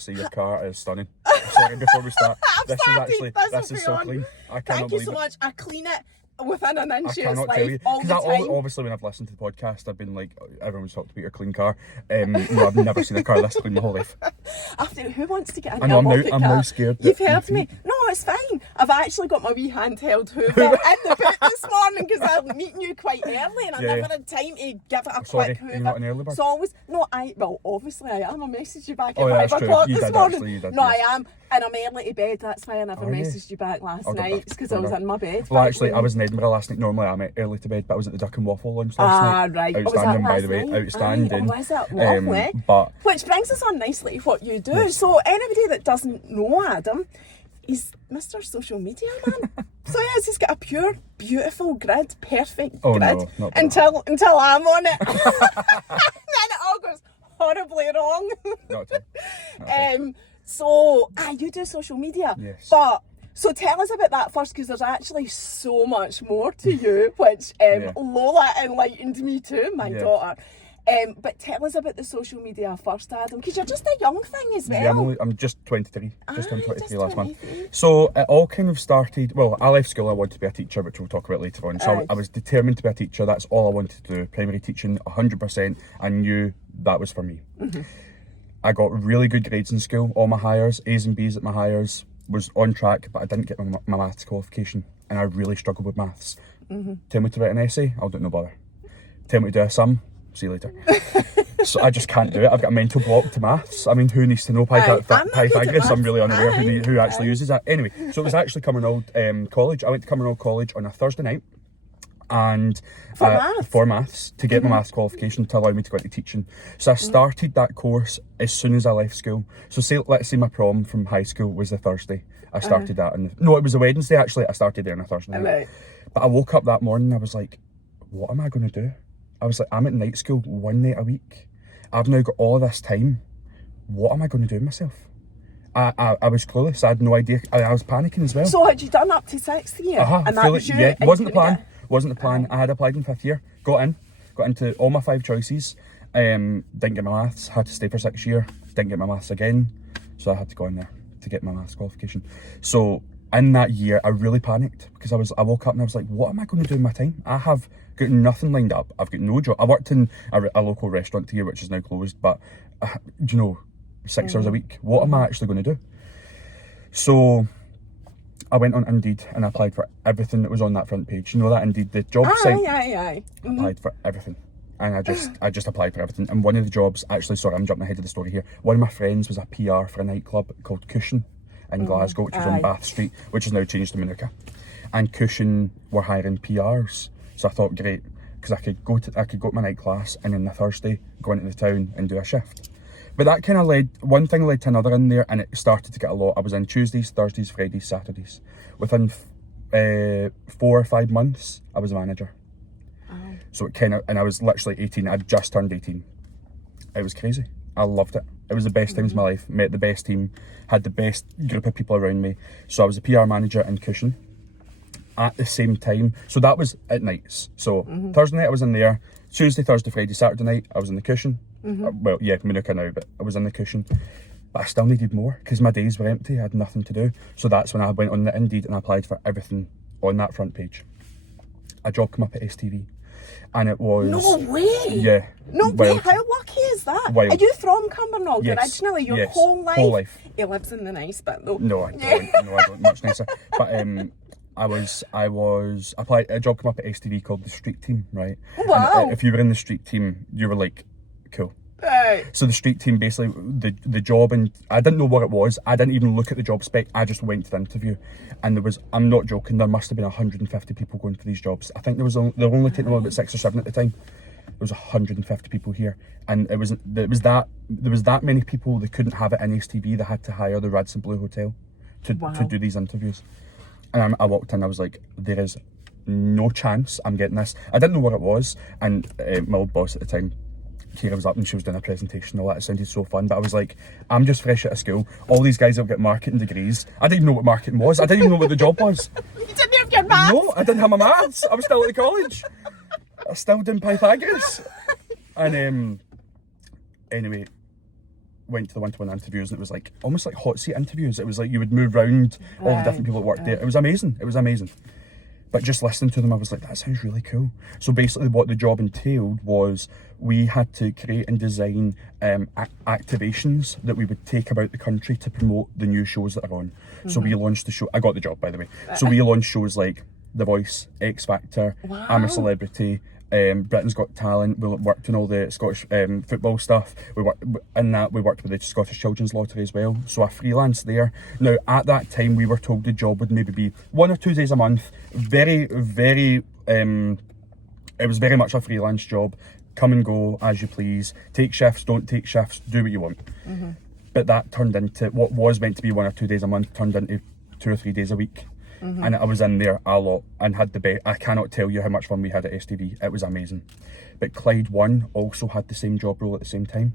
See, your car is stunning. Sorry, before we start, this is so clean. I cannot Thank you believe so it. much. I clean it within an inch I of its cannot tell you, life all the because time. obviously when I've listened to the podcast, I've been like, everyone's talked about your clean car. No, I've never seen a car this clean my whole life. After, who wants to get into I know, a bucket I'm car? now scared. You've heard me. No, it's fine. I've actually got my wee handheld Hoover in the boot this morning because I'm meeting you quite early and I never had time to give it a quick Hoover. You're not an early bird? So always, well, obviously I am. I messaged you back at Oh, yeah, 5 that's true. o'clock You this did, morning. actually, you did, No, yes. I am. And I'm early to bed, that's why I never messaged you back last night. It's because I was in my bed. Well, actually, I was in Edinburgh last night. Normally I'm early to bed, but I was at the Duck and Waffle lunch last night. Right. Outstanding, by the way. Outstanding. Oh, is it? Lovely. But which brings us on nicely to what you do. So anybody that doesn't know Adam, he's Mr. Social Media Man. So yes, he's got a pure, beautiful grid, perfect grid. No, not until I'm on it. And then it all goes horribly wrong. Not at all. So you do social media. Yes. But so tell us about that first, because there's actually so much more to you, which Lola enlightened me to, my daughter. But tell us about the social media first, Adam, because you're just a young thing as well. Yeah, I'm just 23. Just turned 23 last month. 23. So it all kind of started, well, I left school, I wanted to be a teacher, which we'll talk about later on. So I was determined to be a teacher. That's all I wanted to do. Primary teaching, 100%. I knew that was for me. Mm-hmm. I got really good grades in school, all my hires, A's and B's at my hires, was on track, but I didn't get my maths qualification, and I really struggled with maths. Mm-hmm. Tell me to write an essay, I'll do it, no bother. Tell me to do a sum, see you later. So I just can't do it. I've got a mental block to maths. I mean, who needs to know Pythagoras? I'm really unaware who actually uses that. Anyway, so it was actually Cumbernauld College. I went to Cumbernauld College on a Thursday night. And for maths to get my maths qualification to allow me to go into teaching. So I started that course as soon as I left school. So let's say my prom from high school was the Thursday. I started that no, it was a Wednesday actually. I started there on a Thursday night. Right. But I woke up that morning and I was like, what am I going to do? I was like, I'm at night school 1 night a week. I've now got all this time. What am I going to do with myself? I was clueless. I had no idea. I was panicking as well. So had you done up to 6th year? And that was you? Yeah, wasn't the plan. Wasn't the plan. I had applied in 5th year, got into all my 5 choices, didn't get my maths, had to stay for 6th year, didn't get my maths again, so I had to go in there to get my maths qualification. So in that year, I really panicked because I woke up and I was like, what am I going to do with my time? I have got nothing lined up. I've got no job. I worked in a local restaurant here, which is now closed, but 6 hours a week. What am I actually going to do? So I went on Indeed and I applied for everything that was on that front page. You know that Indeed, the job site? Aye. Mm-hmm. Applied for everything. And I just applied for everything. And one of the jobs, actually, sorry, I'm jumping ahead of the story here. One of my friends was a PR for a nightclub called Collusion in Glasgow, which was on Bath Street, which is now changed to Manuka. And Collusion were hiring PRs. So I thought, great, because I could go to my night class and then the Thursday go into the town and do a shift. But that kind of one thing led to another in there, and it started to get a lot. I was in Tuesdays, Thursdays, Fridays, Saturdays. Within 4 or 5 months, I was a manager. Oh. So and I was literally 18. I'd just turned 18. It was crazy. I loved it. It was the best times of my life. Met the best team, had the best group of people around me. So I was a PR manager in Collusion at the same time. So that was at nights. So Thursday night I was in there. Tuesday, Thursday, Friday, Saturday night I was in the Collusion. Well, yeah, Manuka now, but I was in the Collusion. But I still needed more because my days were empty. I had nothing to do. So that's when I went on the Indeed and I applied for everything on that front page. A job came up at STV. And it was... No way! Yeah. No way, how lucky is that? Wild. Are you from Cumbernauld originally? Your yes. whole life? He He lives in the nice bit though. No, I don't. No, I don't. Much nicer. But I applied, a job came up at STV called the Street Team, right? Wow. And if you were in the Street Team, you were like, cool. Right. So the Street Team, basically, the job, and I didn't know what it was. I didn't even look at the job spec. I just went to the interview, and there was, I'm not joking, there must have been 150 people going for these jobs. I think they were only taking about 6 or 7 at the time. There was 150 people here, and there was that many people. They couldn't have it in STV. They had to hire the Radisson Blue Hotel to do these interviews. And I walked in. I was like, there is no chance I'm getting this. I didn't know what it was, and my old boss at the time, Kira, was up and she was doing a presentation and all that. It sounded so fun, but I was like, I'm just fresh out of school. All these guys have got marketing degrees. I didn't even know what marketing was. I didn't even know what the job was. You didn't have your maths? No, I didn't have my maths. I was still at the college. I still doing Pythagoras. And anyway, went to the one-to-one interviews, and it was like almost like hot seat interviews. It was like you would move round all the different people that worked there. It was amazing. It was amazing. But just listening to them, I was like, that sounds really cool. So basically what the job entailed was we had to create and design activations that we would take about the country to promote the new shows that are on. So we launched the show. I got the job, by the way. So we launched shows like The Voice, X Factor, I'm a Celebrity, Britain's Got Talent. We worked on all the Scottish football stuff. We worked with the Scottish Children's Lottery as well. So I freelanced there. Now at that time we were told the job would maybe be 1 or 2 days a month. Very, very. It was very much a freelance job. Come and go as you please. Take shifts, don't take shifts. Do what you want. But that turned into what was meant to be 1 or 2 days a month turned into 2 or 3 days a week. And I was in there a lot and had the best. I cannot tell you how much fun we had at STV. It was amazing. But Clyde One also had the same job role at the same time.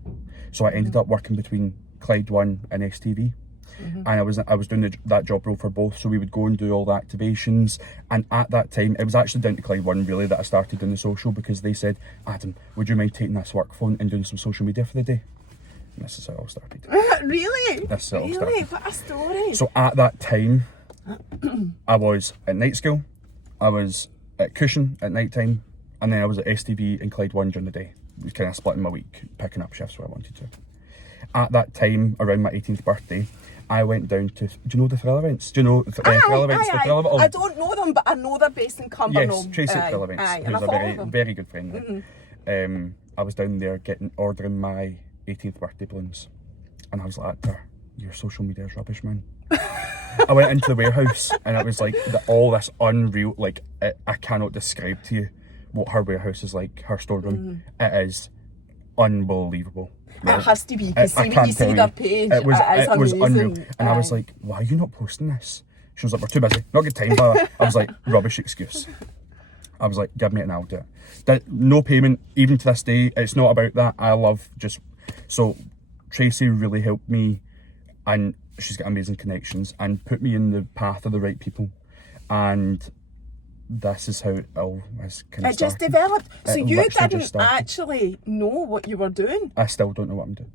So I ended up working between Clyde One and STV. And I was doing that job role for both. So we would go and do all the activations. And at that time, it was actually down to Clyde One really that I started doing the social, because they said, Adam, would you mind taking this work phone and doing some social media for the day? And this is how it all started. Really? This is how it all Really? started. What a story. So at that time, I was at night school, I was at Collusion at night time, and then I was at STV and Clyde One during the day. I was kind of splitting my week, picking up shifts where I wanted to. At that time, around my 18th birthday, I went down to, do you know the Thrill Events? Do you know Thrill Events? The Thrill Events? I don't know them, but I know they're based in Cumbernauld. Yes, Tracy at Thrill Events, who's a very, very good friend. I was down there ordering my 18th birthday balloons, and I was like to her, your social media is rubbish, man. I went into the warehouse and it was like all this unreal, like I cannot describe to you what her warehouse is like, her storeroom. It is unbelievable. It has to be, because when you see their page, it was unreal. And I was like, why are you not posting this? She was like, we're too busy, not good time, blah. I was like, rubbish excuse. I was like, give me it and I'll do it. No payment, even to this day. It's not about that. I love just, so Tracy really helped me, and she's got amazing connections and put me in the path of the right people. And this is how it all has kind of It just developed. So you didn't actually know what you were doing? I still don't know what I'm doing.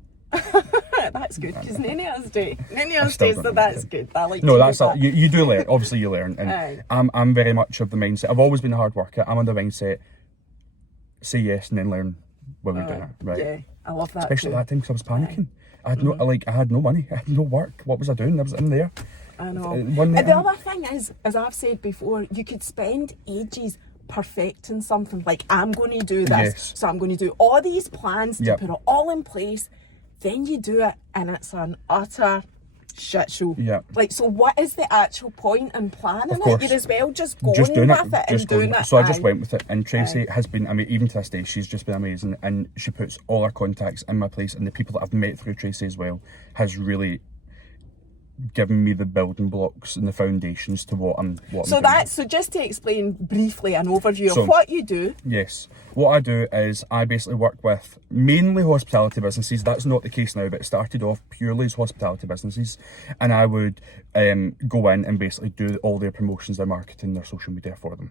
That's good, because none of us do. None of us do, so that's good. I like no, that's that. You do learn. Obviously you learn. And I'm very much of the mindset. I've always been a hard worker. I'm on the mindset, say yes and then learn when we're doing it. Right. Yeah, I love that. Especially at that time, because I was panicking. I had no money. I had no work. What was I doing? I was in there. I know. And the other thing is, as I've said before, you could spend ages perfecting something. Like, I'm going to do this, so I'm going to do all these plans to put it all in place. Then you do it, and it's an utter shit show. Like, so what is the actual point in planning it? You're as well just going with it and doing it. So I just went with it, and Tracy has been, I mean, even to this day, she's just been amazing, and she puts all her contacts in my place, and the people that I've met through Tracy as well has really given me the building blocks and the foundations to what I'm doing. So just to explain briefly an overview of what you do. Yes. What I do is I basically work with mainly hospitality businesses. That's not the case now, but it started off purely as hospitality businesses. And I would go in and basically do all their promotions, their marketing, their social media for them.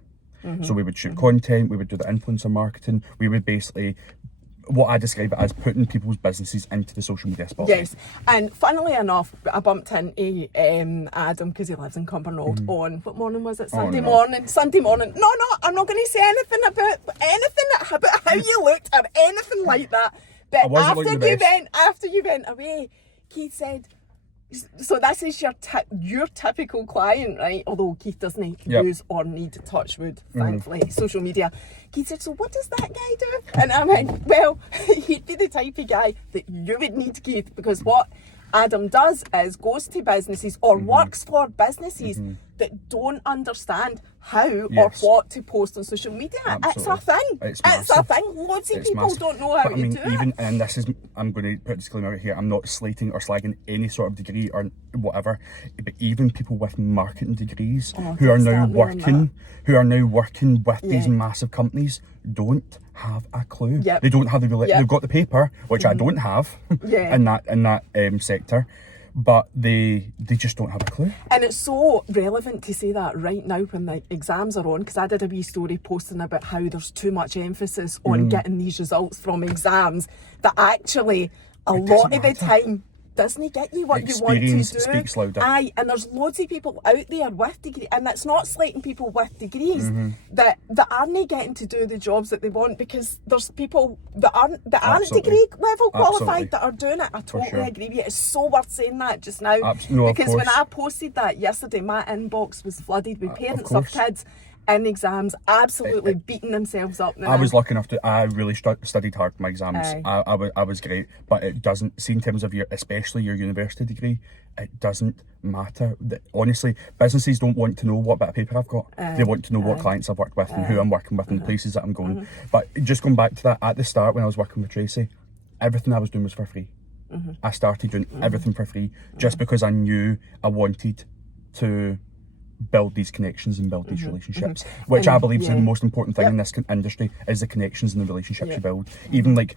So we would shoot content, we would do the influencer marketing, we would basically, what I describe it as putting people's businesses into the social media spotlight. Yes, and funnily enough, I bumped into Adam, because he lives in Cumbernauld, on, what morning was it? Sunday morning. No, I'm not going to say anything about how you looked or anything like that. But after you went away, Keith said, so this is your typical client, right? Although Keith doesn't use or need touch wood, thankfully, social media. Keith said, so what does that guy do? And I went, well, he'd be the type of guy that you would need, Keith, because what Adam does is goes to businesses or works for businesses that don't understand how or what to post on social media. Absolutely. It's a thing. It's a thing. Loads of people don't know how to do it. And this is, I'm going to put a disclaimer out here, I'm not slating or slagging any sort of degree or whatever, but even people with marketing degrees who are now working with these massive companies don't have a clue. They don't have they've got the paper, which I don't have in that sector. But they just don't have a clue. And it's so relevant to say that right now when the exams are on, because I did a wee story posting about how there's too much emphasis on getting these results from exams that actually a lot of the time doesn't get you what you want to do. Experience speaks louder. Aye, and there's loads of people out there with degrees, and that's not slating people with degrees that aren't getting to do the jobs that they want, because there's people that aren't degree level qualified that are doing it. I totally agree with you. It's so worth saying that just now, because when I posted that yesterday, my inbox was flooded with parents of kids in exams, absolutely beating themselves up now. I was lucky enough to, I really studied hard for my exams. I was great, but it doesn't, see in terms of especially your university degree, it doesn't matter. Honestly, businesses don't want to know what bit of paper I've got. They want to know what clients I've worked with and who I'm working with and the places that I'm going. But just going back to that, at the start when I was working with Tracy, everything I was doing was for free. I started doing everything for free just because I knew I wanted to build these connections and build these relationships, which I believe is the most important thing in this industry, is the connections and the relationships you build. Even like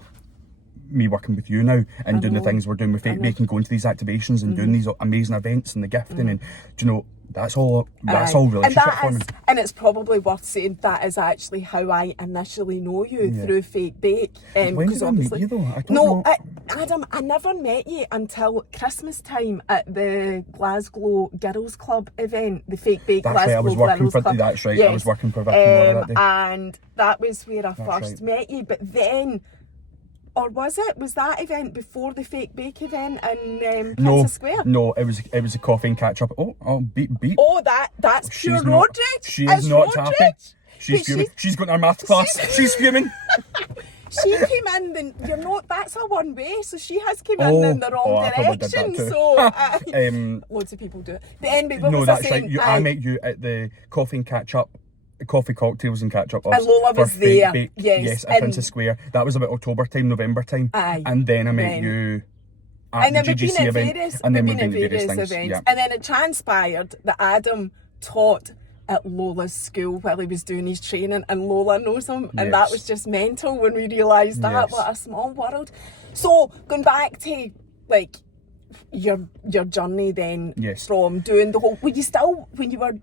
me working with you now and doing the things we're doing with Fate Bake and going to these activations and doing these amazing events and the gifting and, do you know, that's all relationship for me. And it's probably worth saying that is actually how I initially know you, through Fate Bake. When did I meet you though? I don't know. Adam, I never met you until Christmas time at the Glasgow Girls Club event, the Fake Bake That's Glasgow right, I was working Girls for Club. that's right. I was working for Vic and Laura that day. And that was where I first met you. But then, or was that event before the Fake Bake event in Princess Square? No, it was a coffee and catch up. Beep. Oh, that's pure road rage. She is not happy. She's fuming. She's got in her maths class. She's fuming. She came in, that's a one way, so she has came in the wrong direction. So loads of people do it. But anyway, what was I saying? Right. I met you at the coffee and catch up. Coffee, cocktails and catch up. And Lola was there. Bake. Yes, at Princess Square. That was about October time, November time. And then I met you at the GGC event. And then we've been at various events. Yeah. And then it transpired that Adam taught at Lola's school while he was doing his training, and Lola knows him, and that was just mental when we realised that. What a small world. So going back to like your journey then, from doing the whole, were you still, when you were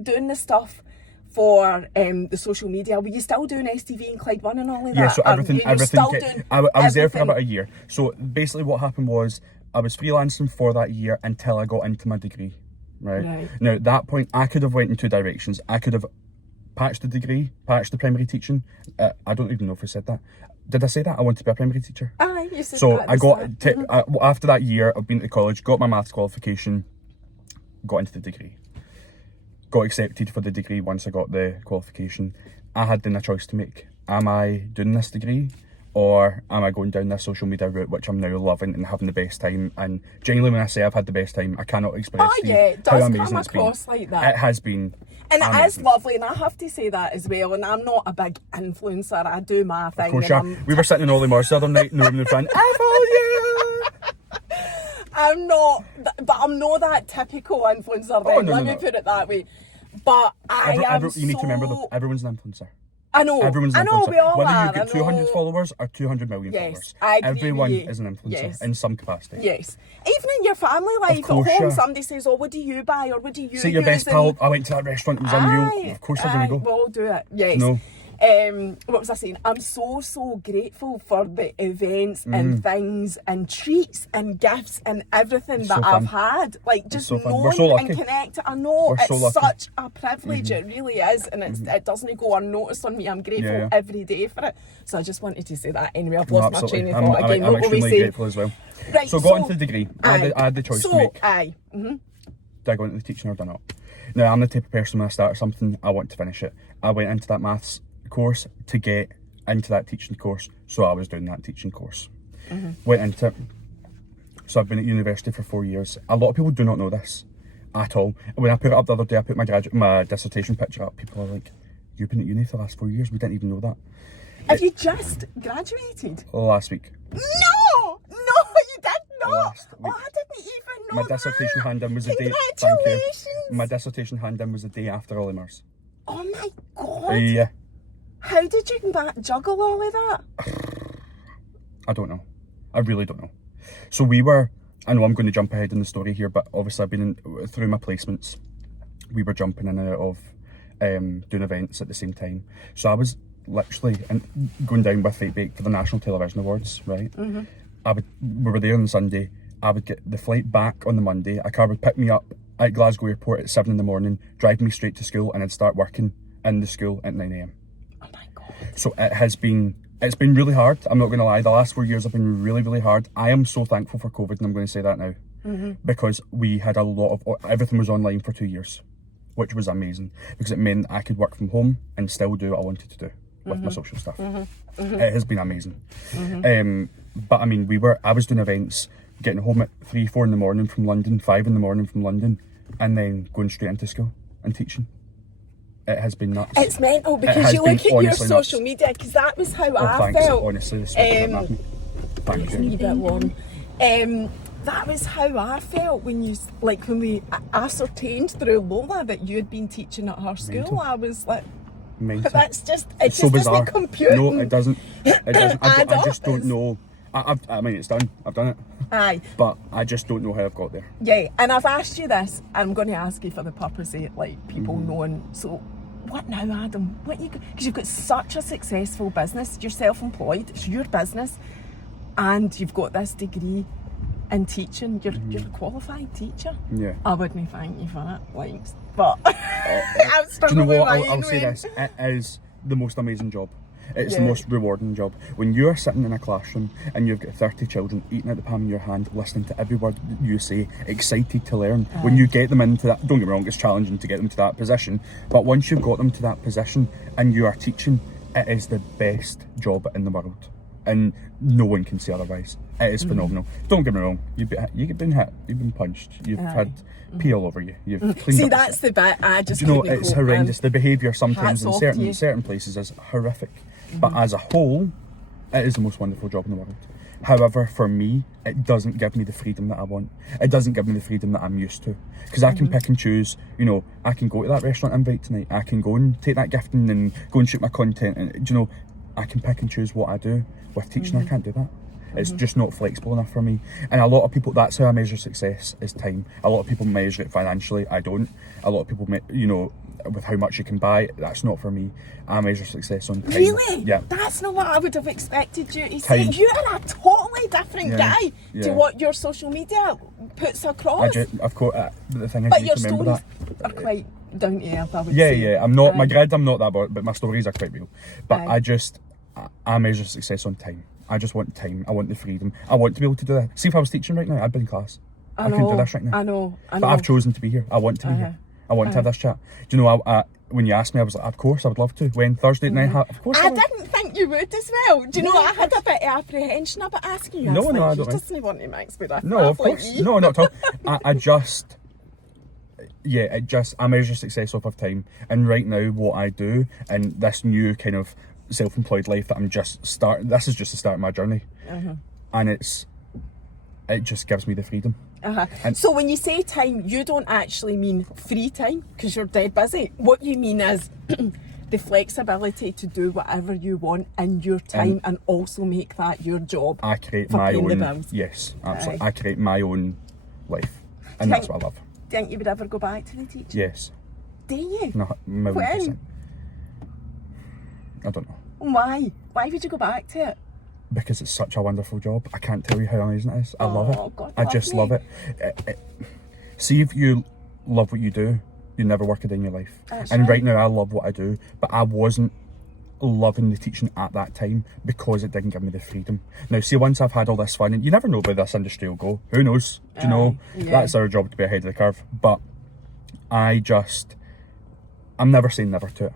doing the stuff for the social media, were you still doing STV and Clyde One and all of that? Yeah, so everything I was there for about a year. So basically what happened was I was freelancing for that year until I got into my degree. Right. Now at that point I could have went in two directions. I could have patched the degree, patched the primary teaching. I don't even know if I said that. Did I say that? I wanted to be a primary teacher. Aye, you said so that. I got after that year of being at college, got my maths qualification, got into the degree. Got accepted for the degree once I got the qualification. I had then a choice to make. Am I doing this degree, or am I going down this social media route, which I'm now loving and having the best time? And genuinely, when I say I've had the best time, I cannot express it does come across like that. It has been. And it is lovely, and I have to say that as well. And I'm not a big influencer. I do my thing. Of course, we were sitting in Ollie Morse the other night, knowing the front. I follow you. I'm not that typical influencer. Let me put it that way. But you need to remember though, everyone's an influencer. I know. Everyone's an influencer. I know, we all whether are. you get 200 followers or 200 million followers. Everyone is an influencer in some capacity. Yes. Even in your family life at home, somebody says, "Oh, what do you buy?" or "What do you?" Say your best pal, I went to that restaurant, it was unreal. Of course they're going to go. We'll do it. Yes. No. What was I saying? I'm so grateful for the events and things and treats and gifts and everything that I've had. Like just knowing and connecting. I know it's such a privilege. It really is, and it doesn't go unnoticed on me. I'm grateful every day for it. So I just wanted to say that. Anyway, I've lost my train of thought again. I'm extremely grateful as well. Right, so got into the degree. I had the choice to make. Do I go into the teaching or do I not? Now I'm the type of person, when I start something, I want to finish it. I went into that maths course to get into that teaching course, so I was doing that teaching course. Went into it. So I've been at university for 4 years. A lot of people do not know this at all. When I put it up the other day, I put my dissertation picture up, people are like, "You've been at uni for the last 4 years, we didn't even know that." Have you just graduated? Last week. No, you did not. Oh, I didn't even know my dissertation hand-in was the day. Thank you. My dissertation hand-in was the day after Ollie Murs. Oh my god. Yeah. How did you juggle all of that? I don't know. I really don't know. So I know I'm going to jump ahead in the story here, but obviously I've been through my placements. We were jumping in and out of doing events at the same time. So I was literally going down with Fate Bake for the National Television Awards, right? we were there on the Sunday. I would get the flight back on the Monday. A car would pick me up at Glasgow Airport at 7 in the morning, drive me straight to school, and I'd start working in the school at 9 a.m. Oh my God. So it's been really hard. I'm not going to lie. The last 4 years have been really, really hard. I am so thankful for COVID, and I'm going to say that now. Because we had everything was online for 2 years, which was amazing because it meant I could work from home and still do what I wanted to do with my social stuff. It has been amazing. But I mean, I was doing events, getting home at 3, 4 in the morning from London, 5 in the morning from London, and then going straight into school and teaching. It has been nuts. It's mental because you look at your social media, because that was how I felt. Honestly, respect Thank you. A wee bit warm. That was how I felt when we ascertained through Lola that you'd been teaching at her school. Mental. I was like, Mental. it's so just bizarre. doesn't compute. No, it doesn't. I just don't know. I mean, it's done. I've done it. Aye. But I just don't know how I've got there. Yeah, and I've asked you this, and I'm going to ask you for the purpose of people knowing. So, what now, Adam? Because you've got such a successful business. You're self-employed. It's your business, and you've got this degree in teaching. You're a qualified teacher. Yeah. I wouldn't thank you for it, but I'm struggling do you know with what? I'll say this. It is the most amazing job. It's the most rewarding job. When you're sitting in a classroom and you've got 30 children eating at the palm of your hand, listening to every word that you say, excited to learn. When you get them into that, don't get me wrong, it's challenging to get them to that position, but once you've got them to that position and you are teaching, it is the best job in the world. And no one can say otherwise. It is phenomenal. Don't get me wrong, you've been hit, you've been punched, you've had pee all over you, you've cleaned See, up. that's the bit I just it's horrendous. The behaviour sometimes Hats in off to certain places is horrific. But as a whole, it is the most wonderful job in the world. However, for me, it doesn't give me the freedom that I want. It doesn't give me the freedom that I'm used to. Because I can pick and choose, I can go to that restaurant invite tonight, I can go and take that gifting and go and shoot my content, and I can pick and choose what I do. With teaching, I can't do that. It's just not flexible enough for me. And a lot of people, that's how I measure success, is time. A lot of people measure it financially, I don't. A lot of people, with how much you can buy, that's not for me. I measure success on time. Really? Yeah. That's not what I would have expected you to say. You are a totally different guy to what your social media puts across. Of course, the thing is, but you your need to remember stories that. are quite down to earth, I would say. Yeah, I'm not, my grid, I'm not that, but my stories are quite real. But I measure success on time. I just want time. I want the freedom. I want to be able to do that. See, if I was teaching right now, I'd be in class. I couldn't do this right now. I know. But I've chosen to be here. I want to be here. I want to have this chat. Do you know, when you asked me, I was like, of course, I would love to. When Thursday night, of course I would. Didn't think you would as well. Do you know, I had a bit of apprehension about asking you. No, I you don't. Just want to mix with that. No, of course. Like No, not at all. I measure success off of time. And right now, what I do, and this new kind of self-employed life that I'm just starting, this is just the start of my journey. And it just gives me the freedom. And so when you say time, you don't actually mean free time because you're dead busy. What you mean is the flexibility to do whatever you want in your time and also make that your job. I create for my paying the own. bills. Yes, absolutely. I create my own life, and that's what I love. Do you think you would ever go back to the teaching? Yes. Do you? No, 1,000,000%. When? I don't know. Why? Why would you go back to it? Because it's such a wonderful job. I can't tell you how amazing it is. I love it. God, I just love it. See, if you love what you do, you never work a day in your life. And right now I love what I do, but I wasn't loving the teaching at that time because it didn't give me the freedom. Now, see, once I've had all this fun, and you never know where this industry will go. Who knows? Do you know? That's our job, to be ahead of the curve. But I'm never saying never to it.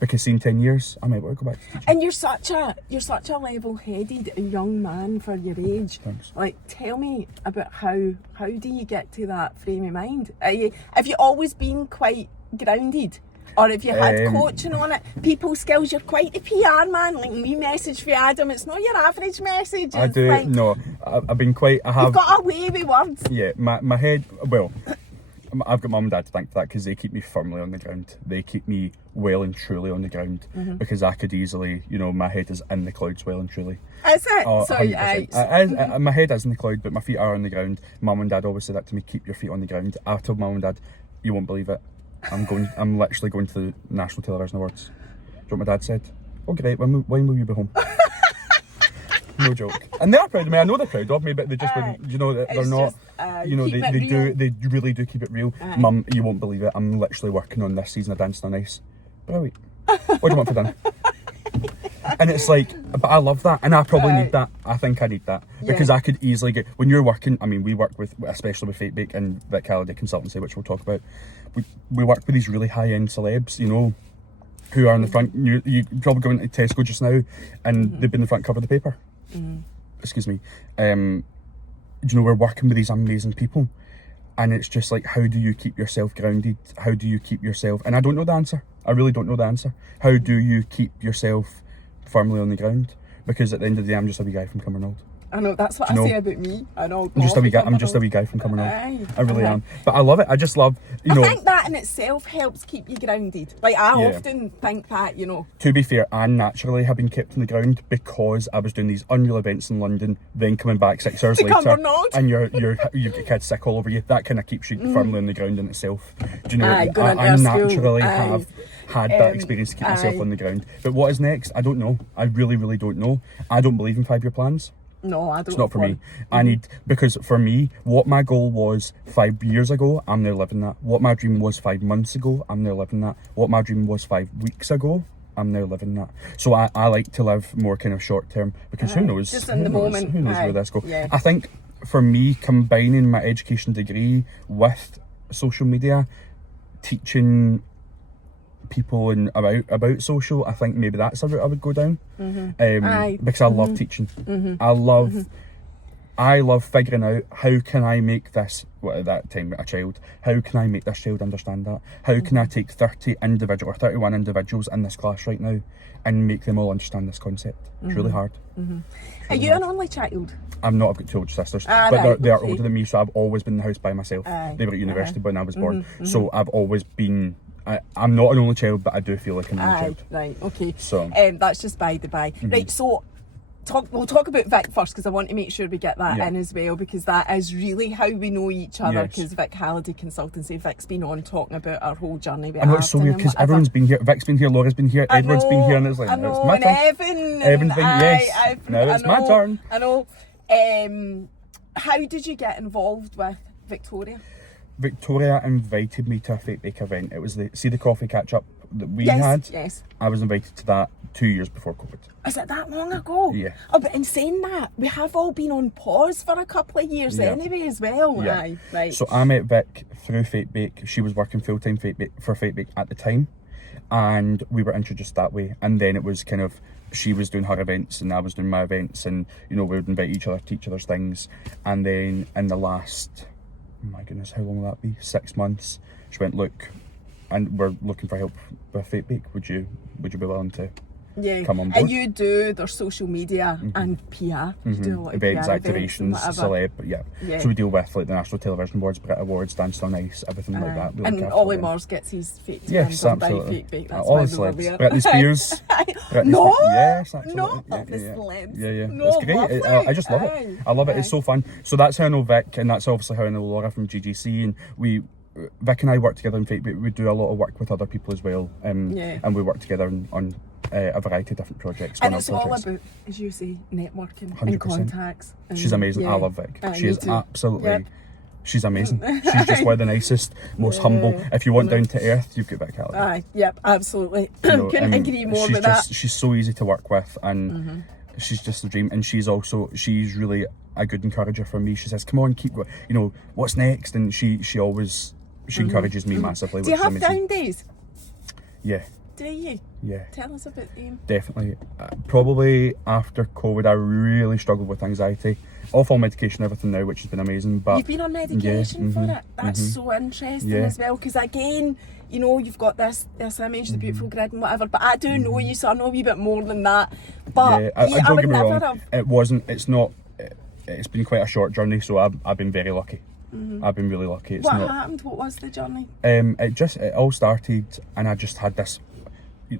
Because in 10 years, I might want to go back to teaching. And you're such a level-headed young man for your age. Thanks. Like, tell me about how do you get to that frame of mind? Have you always been quite grounded? Or have you had coaching on it? People skills, you're quite a PR man. Like, me message for Adam, it's not your average message. I do, like, no. I've been quite, I have... You've got a way with words. Yeah, my head, well... I've got mum and dad to thank for that because they keep me firmly on the ground. They keep me well and truly on the ground because I could easily, my head is in the clouds well and truly. Is it? Oh, Sorry, my head is in the cloud, but my feet are on the ground. Mum and dad always said that to me, keep your feet on the ground. I told mum and dad, you won't believe it. I'm literally going to the National Television Awards. Do you know what my dad said? Oh great, when will you be home? no joke. And they are proud of me. I know they're proud of me, but they just wouldn't. You know, they're not. You know, they really do keep it real. Mum, you won't believe it. I'm literally working on this season of Dancing on Ice. Brilliant. What do you want for dinner? And it's like, but I love that, and I probably need that. I think I need that because I could easily get, when you're working. I mean, we work with, especially with Fate Bake and Vic Halliday Consultancy, which we'll talk about. We work with these really high end celebs, you know, who are in the front. You probably go into Tesco just now, and they've been the front cover of the paper. Excuse me. You know, we're working with these amazing people, and it's just like, how do you keep yourself grounded? How do you keep yourself? And I don't know the answer. I really don't know the answer. How do you keep yourself firmly on the ground? Because at the end of the day, I'm just a wee guy from Cumbernauld. I know, that's what I say about me. I know. I'm just a wee guy from Cumbernauld. I really am. But I love it. I just love, you know. I think that in itself helps keep you grounded. Like, I often think that, you know. To be fair, I naturally have been kept on the ground because I was doing these unreal events in London, then coming back 6 hours later, and you've got kids sick all over you. That kind of keeps you firmly on the ground in itself. Do you know? I naturally have had that experience to keep myself on the ground. But what is next? I don't know. I really, really don't know. I don't believe in 5-year plans. No, I don't. It's not for me. I need, because for me, what my goal was 5 years ago, I'm now living that. What my dream was 5 months ago, I'm now living that. What my dream was 5 weeks ago, I'm now living that. So I like to live more kind of short term, because who knows? Just in the moment. Who knows where this goes? I think for me, combining my education degree with social media, teaching people and about social, I think maybe that's a route I would go down. Because I love teaching. I love figuring out, how can I make this, well, at that time a child, how can I make this child understand that? How can I take 30 individual or 31 individuals in this class right now and make them all understand this concept? It's really hard. Are you an only child? I'm not. I've got 2 older sisters, but they are older than me, so I've always been in the house by myself. They were at university when I was born, so I've always been. I'm not an only child, but I do feel like an only child. Right, okay. So that's just by the by. Right, so we'll talk about Vic first, because I want to make sure we get that in as well, because that is really how we know each other. Because Vic Halliday Consultancy, Vic's been on talking about our whole journey. I know, it's so weird because everyone's been here. Vic's been here, Laura's been here, Edward's been here, and it's like, it's my turn. Evan's been, yes. Now it's my turn. I know. How did you get involved with Victoria? Victoria invited me to a Fate Bake event. It was the coffee catch up that we had. Yes. I was invited to that 2 years before COVID. Is it that long ago? Yeah. Oh, but in saying that, we have all been on pause for a couple of years anyway as well. Yeah. Aye, right. So I met Vic through Fate Bake. She was working full-time for Fate Bake at the time, and we were introduced that way. And then it was kind of, she was doing her events and I was doing my events, and you know, we would invite each other to each other's things. And then in the last, oh my goodness, how long will that be? 6 months. She went, look, and we're looking for help with Fate Bake. Would you be willing to come on board? And you do their social media and PR. You do a lot of events, PR activations, celeb, So we deal with like the National Television Awards, Brit Awards, Dancing on Ice, everything like that. We and Ollie Mars gets his fate to yes, absolutely. Fate Bake. That's all why the we were celebs. there. Britney Spears. No, yes, absolutely. not the celebs. Yeah. No, it's great. I just love it. I love it. It's so fun. So that's how I know Vic, and that's obviously how I know Laura from GGC, and Vic and I work together in Fate, but we do a lot of work with other people as well, and we work together on a variety of different projects. And it's all about, as you say, networking 100%. And contacts. And she's amazing. I love Vic. She is absolutely, she's amazing. She's just one of the nicest, most humble. If you want down to earth, you've got Vic Halliday. Absolutely. Couldn't agree more with that. She's so easy to work with, and she's just a dream. And she's really a good encourager for me. She says, come on, keep going, you know, what's next? And she always encourages me massively. Do you have down days? Yeah. Do you? Yeah. Tell us about them. Definitely. Probably after COVID, I really struggled with anxiety. Off all medication, everything now, which has been amazing. But you've been on medication for it. That's so interesting as well, because again, you know, you've got this image, the beautiful grid and whatever. But I do know you, so I know a wee bit more than that. But I don't would get me never wrong. have. It wasn't. It's not. It's been quite a short journey, so I've been very lucky. I've been really lucky. What happened? What was the journey? It all started, and I just had this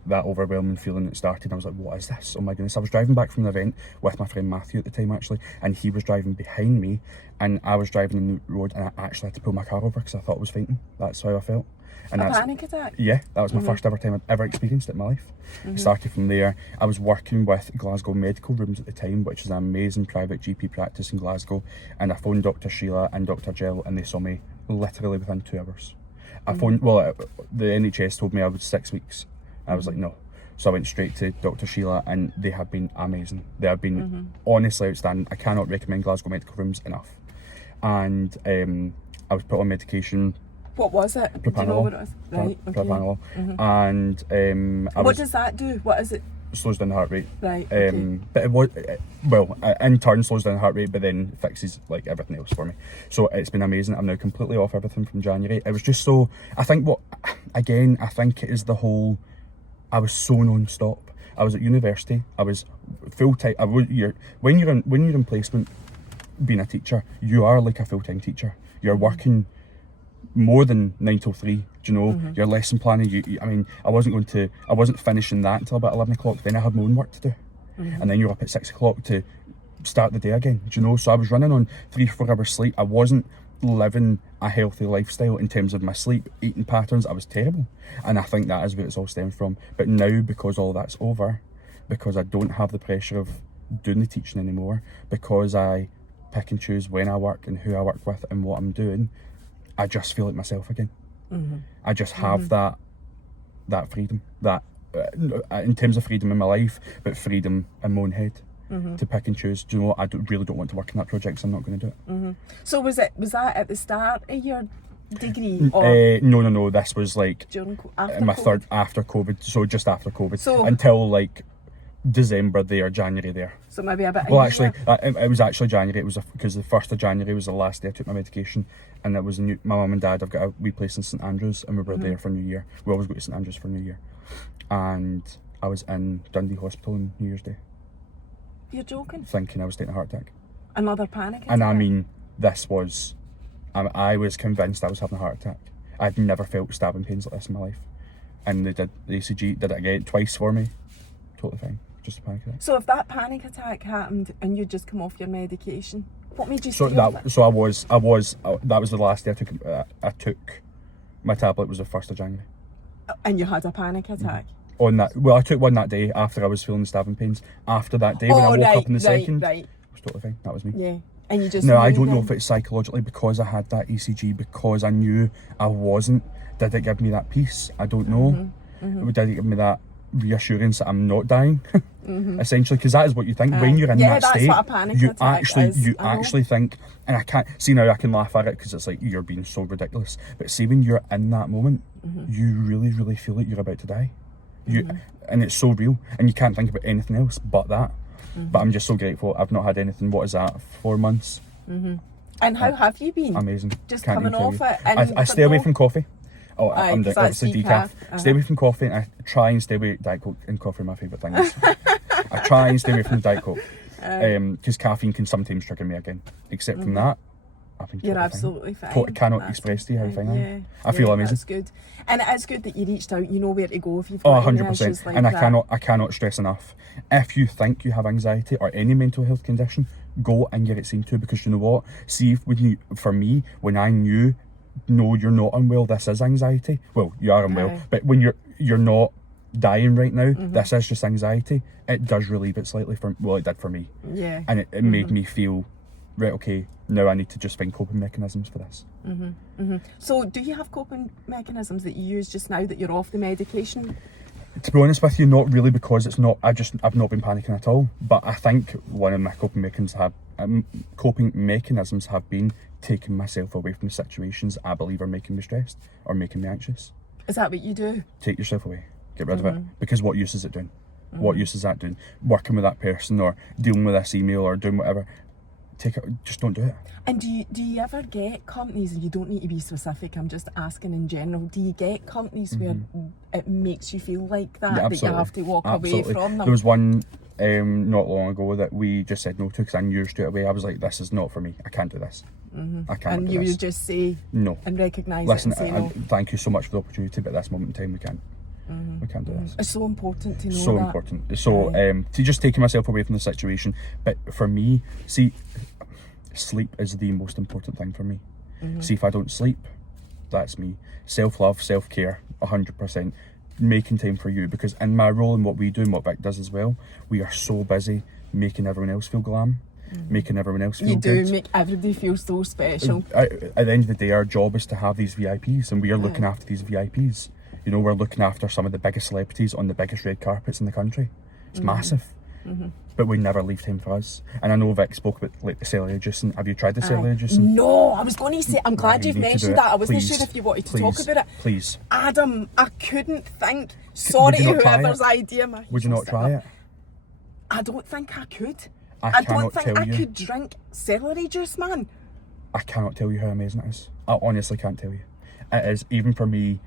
that overwhelming feeling that started. I was like, what is this? Oh my goodness. I was driving back from an event with my friend Matthew at the time, actually, and he was driving behind me, and I was driving in the road, and I actually had to pull my car over because I thought I was fainting. That's how I felt. And a panic attack? Yeah, that was my first ever time I'd ever experienced it in my life. It started from there. I was working with Glasgow Medical Rooms at the time, which is an amazing private GP practice in Glasgow, and I phoned Dr. Sheila and Dr. Jill, and they saw me literally within 2 hours. I phoned, the NHS told me I was 6 weeks. I was like, no. So I went straight to Dr. Sheila, and they have been amazing. They have been honestly outstanding. I cannot recommend Glasgow Medical Rooms enough. And I was put on medication. What was it? Propranolol. Do you know what it was? Right, okay. Propranolol. And what does that do? What is it? Slows down the heart rate. Right, okay. But it was, in turn slows down the heart rate, but then fixes like everything else for me. So it's been amazing. I'm now completely off everything from January. It was just so, I think it is the whole, I was so non-stop. I was at university. I was full-time. When you're in placement, being a teacher, you are like a full-time teacher. You're working more than 9 till 3, do you know? Your lesson planning, I wasn't finishing that until about 11 o'clock. Then I had my own work to do. And then you're up at 6 o'clock to start the day again, do you know? So I was running on 3-4 hours sleep. I wasn't living a healthy lifestyle in terms of my sleep, eating patterns. I was terrible. And I think that is where it's all stemmed from. But now, because all that's over, because I don't have the pressure of doing the teaching anymore, because I pick and choose when I work and who I work with and what I'm doing, I just feel like myself again. I just have that freedom, that in terms of freedom in my life, but freedom in my own head to pick and choose. Do you know what? I really don't want to work in that project, so I'm not going to do it. So was that at the start of your degree? Or No. This was like after my COVID? after COVID. So just after COVID. So until like December there, January there. So maybe a bit. Well, actually, it was actually January. It was because the 1st of January was the last day I took my medication, and it was my mum and dad. I've got a wee place in St Andrews, and we were there for New Year. We always go to St Andrews for New Year, and I was in Dundee Hospital on New Year's Day. You're joking? Thinking I was taking a heart attack. Another panic attack? And I mean, this was, I was convinced I was having a heart attack. I'd never felt stabbing pains like this in my life, and the ECG did it again twice for me. Totally fine. Just a panic attack. So if that panic attack happened and you'd just come off your medication, what made you stay off it? So that was the last day I took my tablet. Was the 1st of January. And you had a panic attack? On that, well, I took one that day after I was feeling the stabbing pains. After that day, when I woke up in the second, right. it was totally fine. That was me. Yeah. And you just now, I don't know if it's psychologically because I had that ECG, because I knew I wasn't. Did it give me that peace? I don't know. Did it give me that reassurance that I'm not dying? Essentially, because that is what you think when you're in that state. What a panic attack is. Actually think, and I can't see now. I can laugh at it because it's like you're being so ridiculous. But see, when you're in that moment, you really, really feel like you're about to die. And it's so real, and you can't think about anything else but that. But I'm just so grateful. I've not had anything. What is that? 4 months. And how have you been? Amazing. Just Can't coming even off tell you. it. And I stay away from coffee. Oh, I'm because obviously that's decaf. Stay away from coffee, and I try and stay away. Diet Coke and coffee are my favourite things. I try and stay away from Diet Coke because caffeine can sometimes trigger me again. Except from that, I think you're absolutely fine. I cannot express to you how fine I am. I feel amazing. That's good, and it is good that you reached out. You know where to go if you've Oh, got any issues 100%. like And that. I cannot stress enough. If you think you have anxiety or any mental health condition, go and get it seen to, because you know what? See, for me, when I knew, no, you're not unwell, this is anxiety. Well, you are unwell, but when you're not dying right now, this is just anxiety. It does relieve it slightly it did for me. Yeah. And it made me feel, right, okay, now I need to just find coping mechanisms for this. So do you have coping mechanisms that you use just now that you're off the medication? To be honest with you, not really, because I've not been panicking at all. But I think one of my coping mechanisms have been taking myself away from the situations I believe are making me stressed or making me anxious. Is that what you do? Take yourself away. Get rid of it. Because what use is it doing? What use is that doing? Working with that person or dealing with this email or doing whatever. Just don't do it. And do you ever get companies, and you don't need to be specific, I'm just asking in general, do you get companies where it makes you feel like that, that you have to walk away from them? There was one not long ago that we just said no to because I knew straight away. I was like, this is not for me. I can't do this. I can't and do you this. would just say no and recognise Listen, it and say no. thank you so much for the opportunity, but at this moment in time we can't. We can't do this. It's so important to know So that. important. So to just taking myself away from the situation. But for me, see, sleep is the most important thing for me. See, if I don't sleep, that's me. Self-love, self-care, 100%. Making time for you, because in my role and what we do and what Vic does as well, we are so busy making everyone else feel glam, making everyone else feel You good. do make everybody feel so special. At the end of the day, our job is to have these VIPs, and we are looking after these VIPs. You know, we're looking after some of the biggest celebrities on the biggest red carpets in the country. It's massive. But we never leave time for us. And I know Vic spoke about like the celery juicing. Have you tried the celery juicing? No, I was going to say, I'm glad You you've need to do mentioned it. that. I wasn't Please. sure if you wanted to Please. talk about it. Please. Adam, I couldn't think. Sorry, you not try whoever's it? idea. Would you not try it? I don't think I could. I don't cannot think tell I you. could drink celery juice, man. I cannot tell you how amazing it is. I honestly can't tell you. It is, even for me,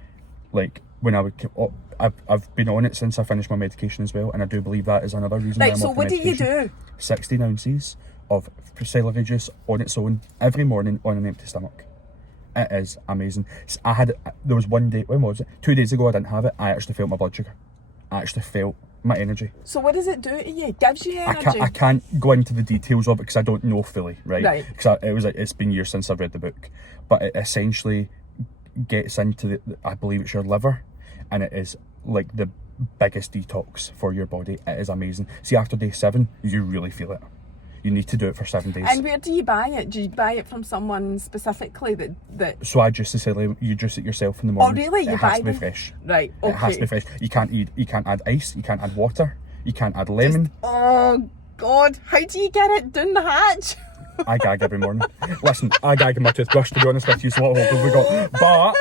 like when I would, I've been on it since I finished my medication as well, and I do believe that is another reason why Right, I'm so off the what do you medication. do? 16 ounces of celery juice on its own every morning on an empty stomach. It is amazing. There was one day, when was it? 2 days ago I didn't have it. I actually felt my blood sugar. I actually felt my energy. So what does it do to you? It gives you energy? I can't go into the details of it because I don't know fully, right? Right. Because it's been years since I've read the book, but it essentially gets into I believe it's your liver, and it is like the biggest detox for your body. It is amazing. See, after day 7, you really feel it. You need to do it for 7 days. And where do you buy it? Do you buy it from someone specifically that... So I juice the celery. You juice it yourself in the morning. Oh really? You it buy has to be them? fresh. Right, okay. It has to be fresh. You can't add ice. You can't add water. You can't add lemon. Oh God, how do you get it down the hatch? I gag every morning. Listen, I gag in my toothbrush, to be honest with you, so what hope have we got?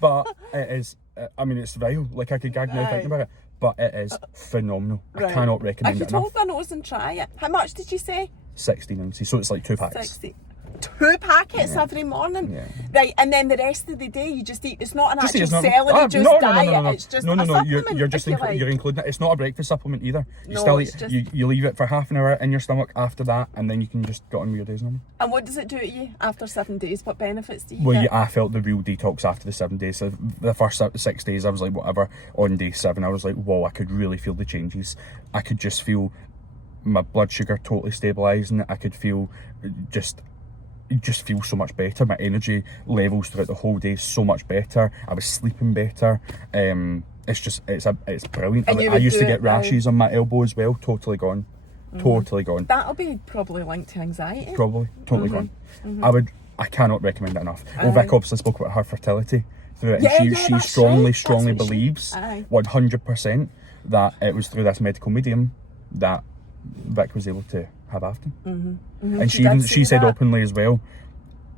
But it is, I mean, it's vile. Like, I could gag now thinking about it, but it is phenomenal. Right. I cannot recommend I it could enough. hold my nose and try it. How much did you say? 16 ounces, so it's like 2 packs. 60. 2 packets every morning? Yeah. Right, and then the rest of the day you just eat. It's not an Just eat, actual it's not- celery juice diet. No. It's just no. a supplement, You're just if you like. you're including it. It's not a breakfast supplement either. You No, still it's eat. just- You leave it for half an hour in your stomach after that, and then you can just get on with your days normal. And what does it do to you after 7 days? What benefits do you Well, get? yeah, I felt the real detox after the 7 days. So the first 6 days, I was like, whatever. On day 7, I was like, whoa, I could really feel the changes. I could just feel my blood sugar totally stabilising. I could feel just feel so much better. My energy levels throughout the whole day so much better. I was sleeping better. It's brilliant. And you I would used do to get it now? rashes on my elbow as well. Totally gone. Totally gone. That'll be probably linked to anxiety. Probably totally gone. I cannot recommend it enough. Well, Vic obviously spoke about her fertility through it, Yeah, and yeah, she that's strongly right. strongly That's what she- believes Aye. 100% that it was through this medical medium that Vic was able to have after. And She did say she said that. openly as well,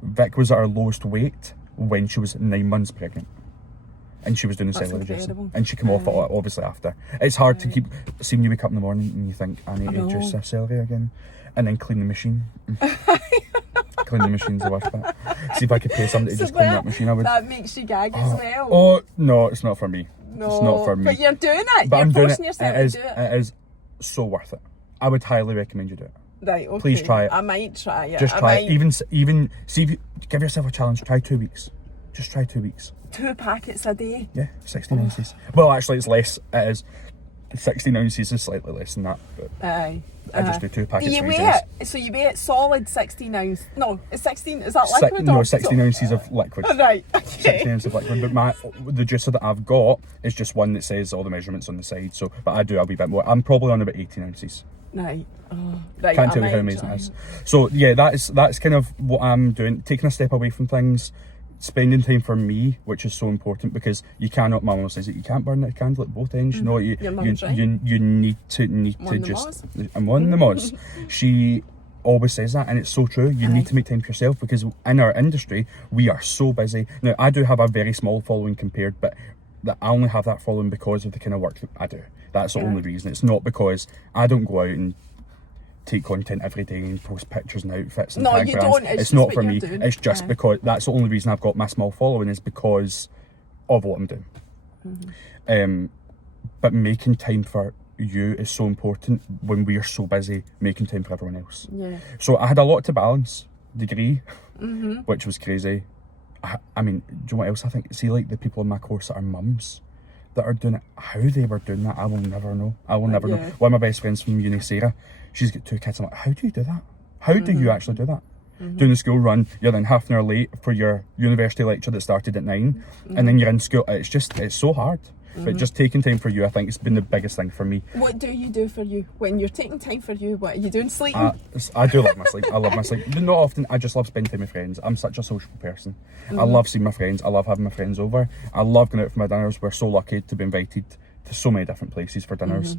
Vic was at her lowest weight when she was 9 months pregnant. And she was doing the That's celery incredible. juicing. And she came off it obviously after. It's hard to keep seeing you wake up in the morning and you think, I need to know. juice this celery again. And then clean the machine. Clean the machine's the worst bit. See if I could pay somebody to just clean that machine, I would. That makes you gag as well. Oh, no, it's not for me. No, it's not for me. But you're doing it. But You're I'm doing forcing it. yourself It is, to do it. it is so worth it. I would highly recommend you do it. Right, okay. Please try it. I might try it. Just I try might. it. Even see if you give yourself a challenge. Try 2 weeks. Just try 2 weeks. 2 packets a day. Yeah, 16 ounces. Well, actually, it's less. It is 16 ounces is slightly less than that. But Aye. I just do 2 packets. Do you for weigh each days. it? So you weigh it solid 16 ounce? No, it's 16. Is that liquid? No, or 16 ounces of liquid. Right. 16 Okay. ounces of liquid. But the juicer that I've got is just one that says all the measurements on the side. So, but I do a wee bit more. I'm probably on about 18 ounces. Right. Oh, right. Can't I tell you how might amazing try it is. So yeah, that's kind of what I'm doing. Taking a step away from things, spending time for me, which is so important because you cannot. My mum says that you can't burn a candle at both ends. You know, you Your mum's right. you need to One the just. moz. I'm on the moz. She always says that, and it's so true. You need to make time for yourself because in our industry we are so busy. Now I do have a very small following compared, but I only have that following because of the kind of work that I do. That's the only reason. It's not because I don't go out and take content every day and post pictures and outfits and No, tag you brands. don't. It's just not what for you're me. doing. It's just because that's the only reason I've got my small following is because of what I'm doing. But making time for you is so important when we are so busy making time for everyone else. Yeah. So I had a lot to balance. Degree, which was crazy. I mean, do you know what else I think? See, like the people in my course that are mums, that are doing it. How they were doing that, I will never know. I will never know. Yeah. One of my best friends from uni, Sarah, she's got 2 kids. I'm like, how do you do that? How do you actually do that? Doing the school run, you're then half an hour late for your university lecture that started at 9, and then you're in school. It's so hard. But just taking time for you, I think, has been the biggest thing for me. What do you do for you when you're taking time for you? What are you doing? Sleeping? I do love my sleep. I love my sleep. Not often. I just love spending time with friends. I'm such a social person. I love seeing my friends. I love having my friends over. I love going out for my dinners. We're so lucky to be invited to so many different places for dinners.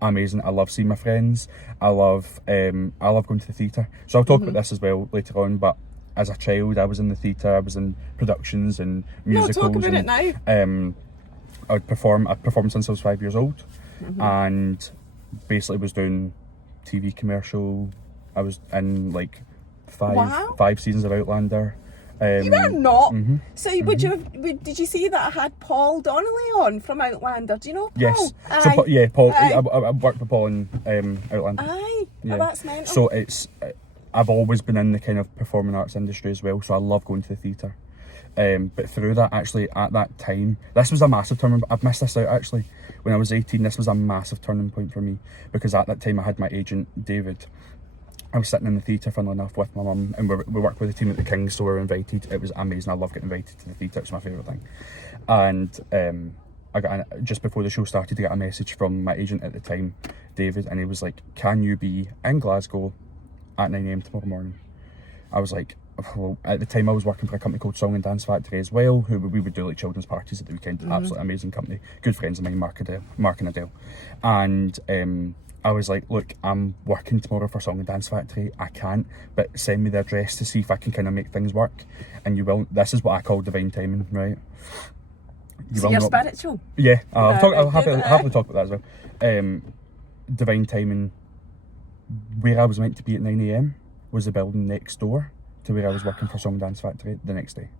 Amazing. I love seeing my friends. I love going to the theatre. So I'll talk about this as well later on. But as a child, I was in the theatre. I was in productions and musicals. No, talk about it now. I'd performed since I was 5 years old, and basically was doing TV commercial. I was in like five seasons of Outlander. You were not. So did you see that I had Paul Donnelly on from Outlander? Do you know Paul? Yes. Aye. Paul. Aye. I worked with Paul in Outlander. Aye. Yeah. Oh, that's mental. So I've always been in the kind of performing arts industry as well. So I love going to the theatre. But through that, actually, at that time, this was a massive turning point. I've missed this out, actually. When I was 18, this was a massive turning point for me, because at that time I had my agent, David. I was sitting in the theatre, funnily enough, with my mum, and we worked with the team at the Kings, so we were invited. It was amazing. I love getting invited to the theatre. It's my favourite thing. And I got just before the show started, to get a message from my agent at the time, David, and he was like, "Can you be in Glasgow at 9 AM tomorrow morning?" I was like, well, at the time I was working for a company called Song and Dance Factory as well, who we would do like children's parties at the weekend. Absolutely amazing company, good friends of mine, Mark and Adele. And I was like, look, I'm working tomorrow for Song and Dance Factory. I can't, but send me the address to see if I can kind of make things work. And you will. This is what I call divine timing, right? So you're spiritual? Yeah, I'll happily talk about that as well. Divine timing. Where I was meant to be at 9 AM was the building next door to where I was working for Song and Dance Factory the next day.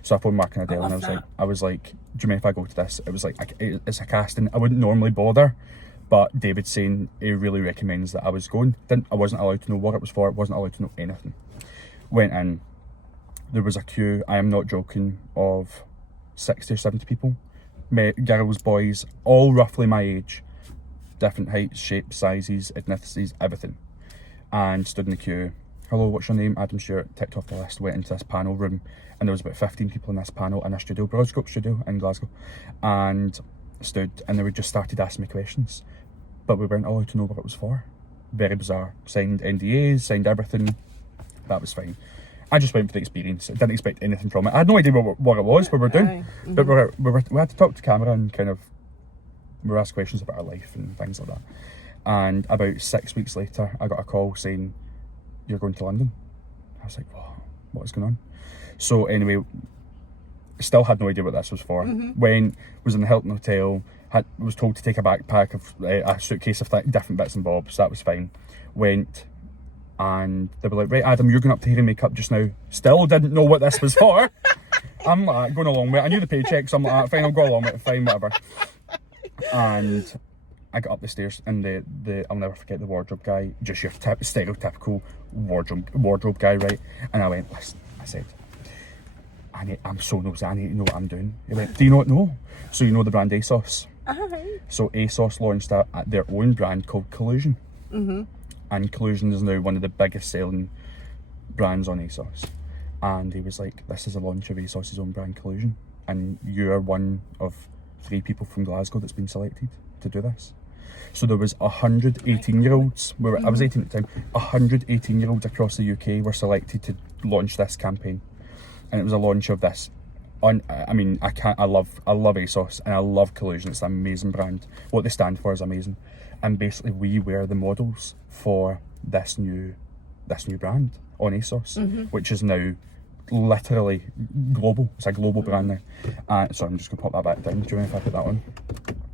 So I phoned Mark and Adele, and I was like, do you mind if I go to this? It was like, it's a casting. I wouldn't normally bother, but David's saying he really recommends that I was going. I wasn't allowed to know what it was for. I wasn't allowed to know anything. Went in. There was a queue, I am not joking, of 60 or 70 people. Girls, boys, all roughly my age. Different heights, shapes, sizes, ethnicities, everything. And stood in the queue. Hello, what's your name? Adam Stewart. Ticked off the list, went into this panel room, and there was about 15 people in this panel in a studio, Broadscope studio in Glasgow, and stood, and they were just started asking me questions, but we weren't allowed to know what it was for. Very bizarre. Signed NDAs, signed everything. That was fine. I just went for the experience. I didn't expect anything from it. I had no idea what it was, what we were doing, but we had to talk to camera and kind of, we were asked questions about our life and things like that. And about 6 weeks later, I got a call saying, "You're going to London." I was like, what is going on? So anyway, still had no idea what this was for. Was in the Hilton Hotel, was told to take a backpack of a suitcase of different bits and bobs. That was fine. Went, and they were like, "Right, Adam, you're going up to hair and makeup just now." Still didn't know what this was for. I'm like, going along with it. I knew the paycheck, so I'm like, fine, I'll go along with it, fine, whatever. And I got up the stairs, and the I'll never forget the wardrobe guy, just your stereotypical wardrobe guy, right? And I went, listen, I said, I'm so nosy, I need to know what I'm doing. He went, do you not know? So you know the brand ASOS? So ASOS launched their own brand called Collusion. And Collusion is now one of the biggest selling brands on ASOS. And he was like, this is a launch of ASOS's own brand, Collusion, and you are one of 3 people from Glasgow that's been selected to do this. So there was 100 18-year-olds, I was 18 at the time, 100 18-year-olds across the UK were selected to launch this campaign. And it was a launch of this. I love ASOS, and I love Collusion. It's an amazing brand. What they stand for is amazing. And basically we were the models for this new brand on ASOS, which is now literally global. It's a global brand now. So I'm just going to pop that back down. Do you mind if I put that on?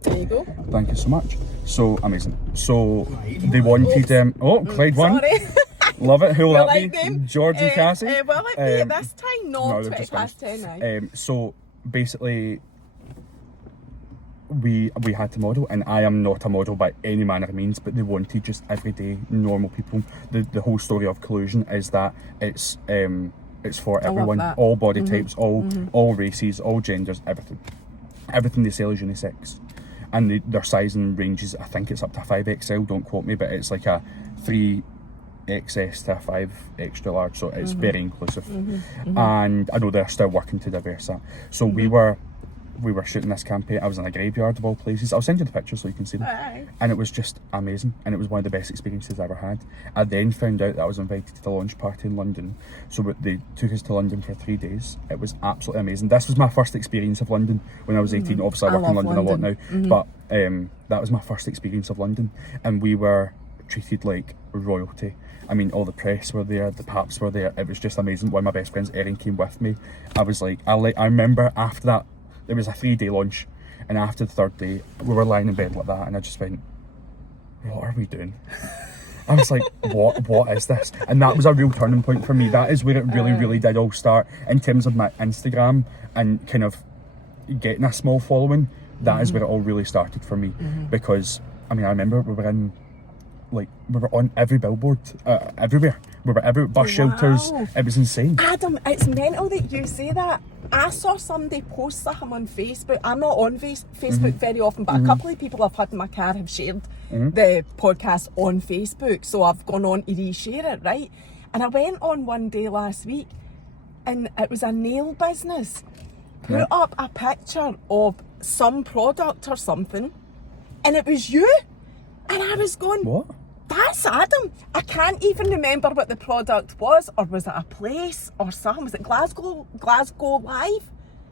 There you go. Thank you so much. So amazing. So they wanted Clyde won. Sorry. Love it. Who will that be? Game. Georgie Cassie. Will it be at this time? No, 20 past 10 now. So basically, we had to model, and I am not a model by any manner of means, but they wanted just everyday normal people. The whole story of Collusion is that it's for everyone, all body types, all races, all genders, everything. everything they sell is unisex, and their sizing ranges, I think it's up to 5XL, don't quote me, but it's like a 3XS to a 5 extra large, so it's very inclusive. And I know they're still working to diverse that. So we were shooting this campaign. I was in a graveyard of all places. I'll send you the pictures so you can see them. And it was just amazing, and it was one of the best experiences I ever had. I then found out that I was invited to the launch party in London, so they took us to London for 3 days. It was absolutely amazing. This was my first experience of London when I was 18. Obviously I work in London a lot now, but that was my first experience of London, and we were treated like royalty. I mean, all the press were there, the paps were there. It was just amazing. One of my best friends, Erin, came with me. I was like, I remember after that, there was a 3-day launch, and after the 3rd day, we were lying in bed like that, and I just went, what are we doing? I was like, what is this? And that was a real turning point for me. That is where it really did all start in terms of my Instagram and kind of getting a small following. That is where it all really started for me, because, I mean, I remember we were on every billboard, everywhere. We were everywhere, bus shelters. It was insane. Adam, it's mental that you say that. I saw somebody post something on Facebook. I'm not on Facebook very often, but a couple of people I've had in my car have shared the podcast on Facebook, so I've gone on to reshare it, right? And I went on one day last week, and it was a nail business. Put up a picture of some product or something, and it was you. And I was going, what? That's Adam. I can't even remember what the product was, or was it a place or something? Was it Glasgow Live?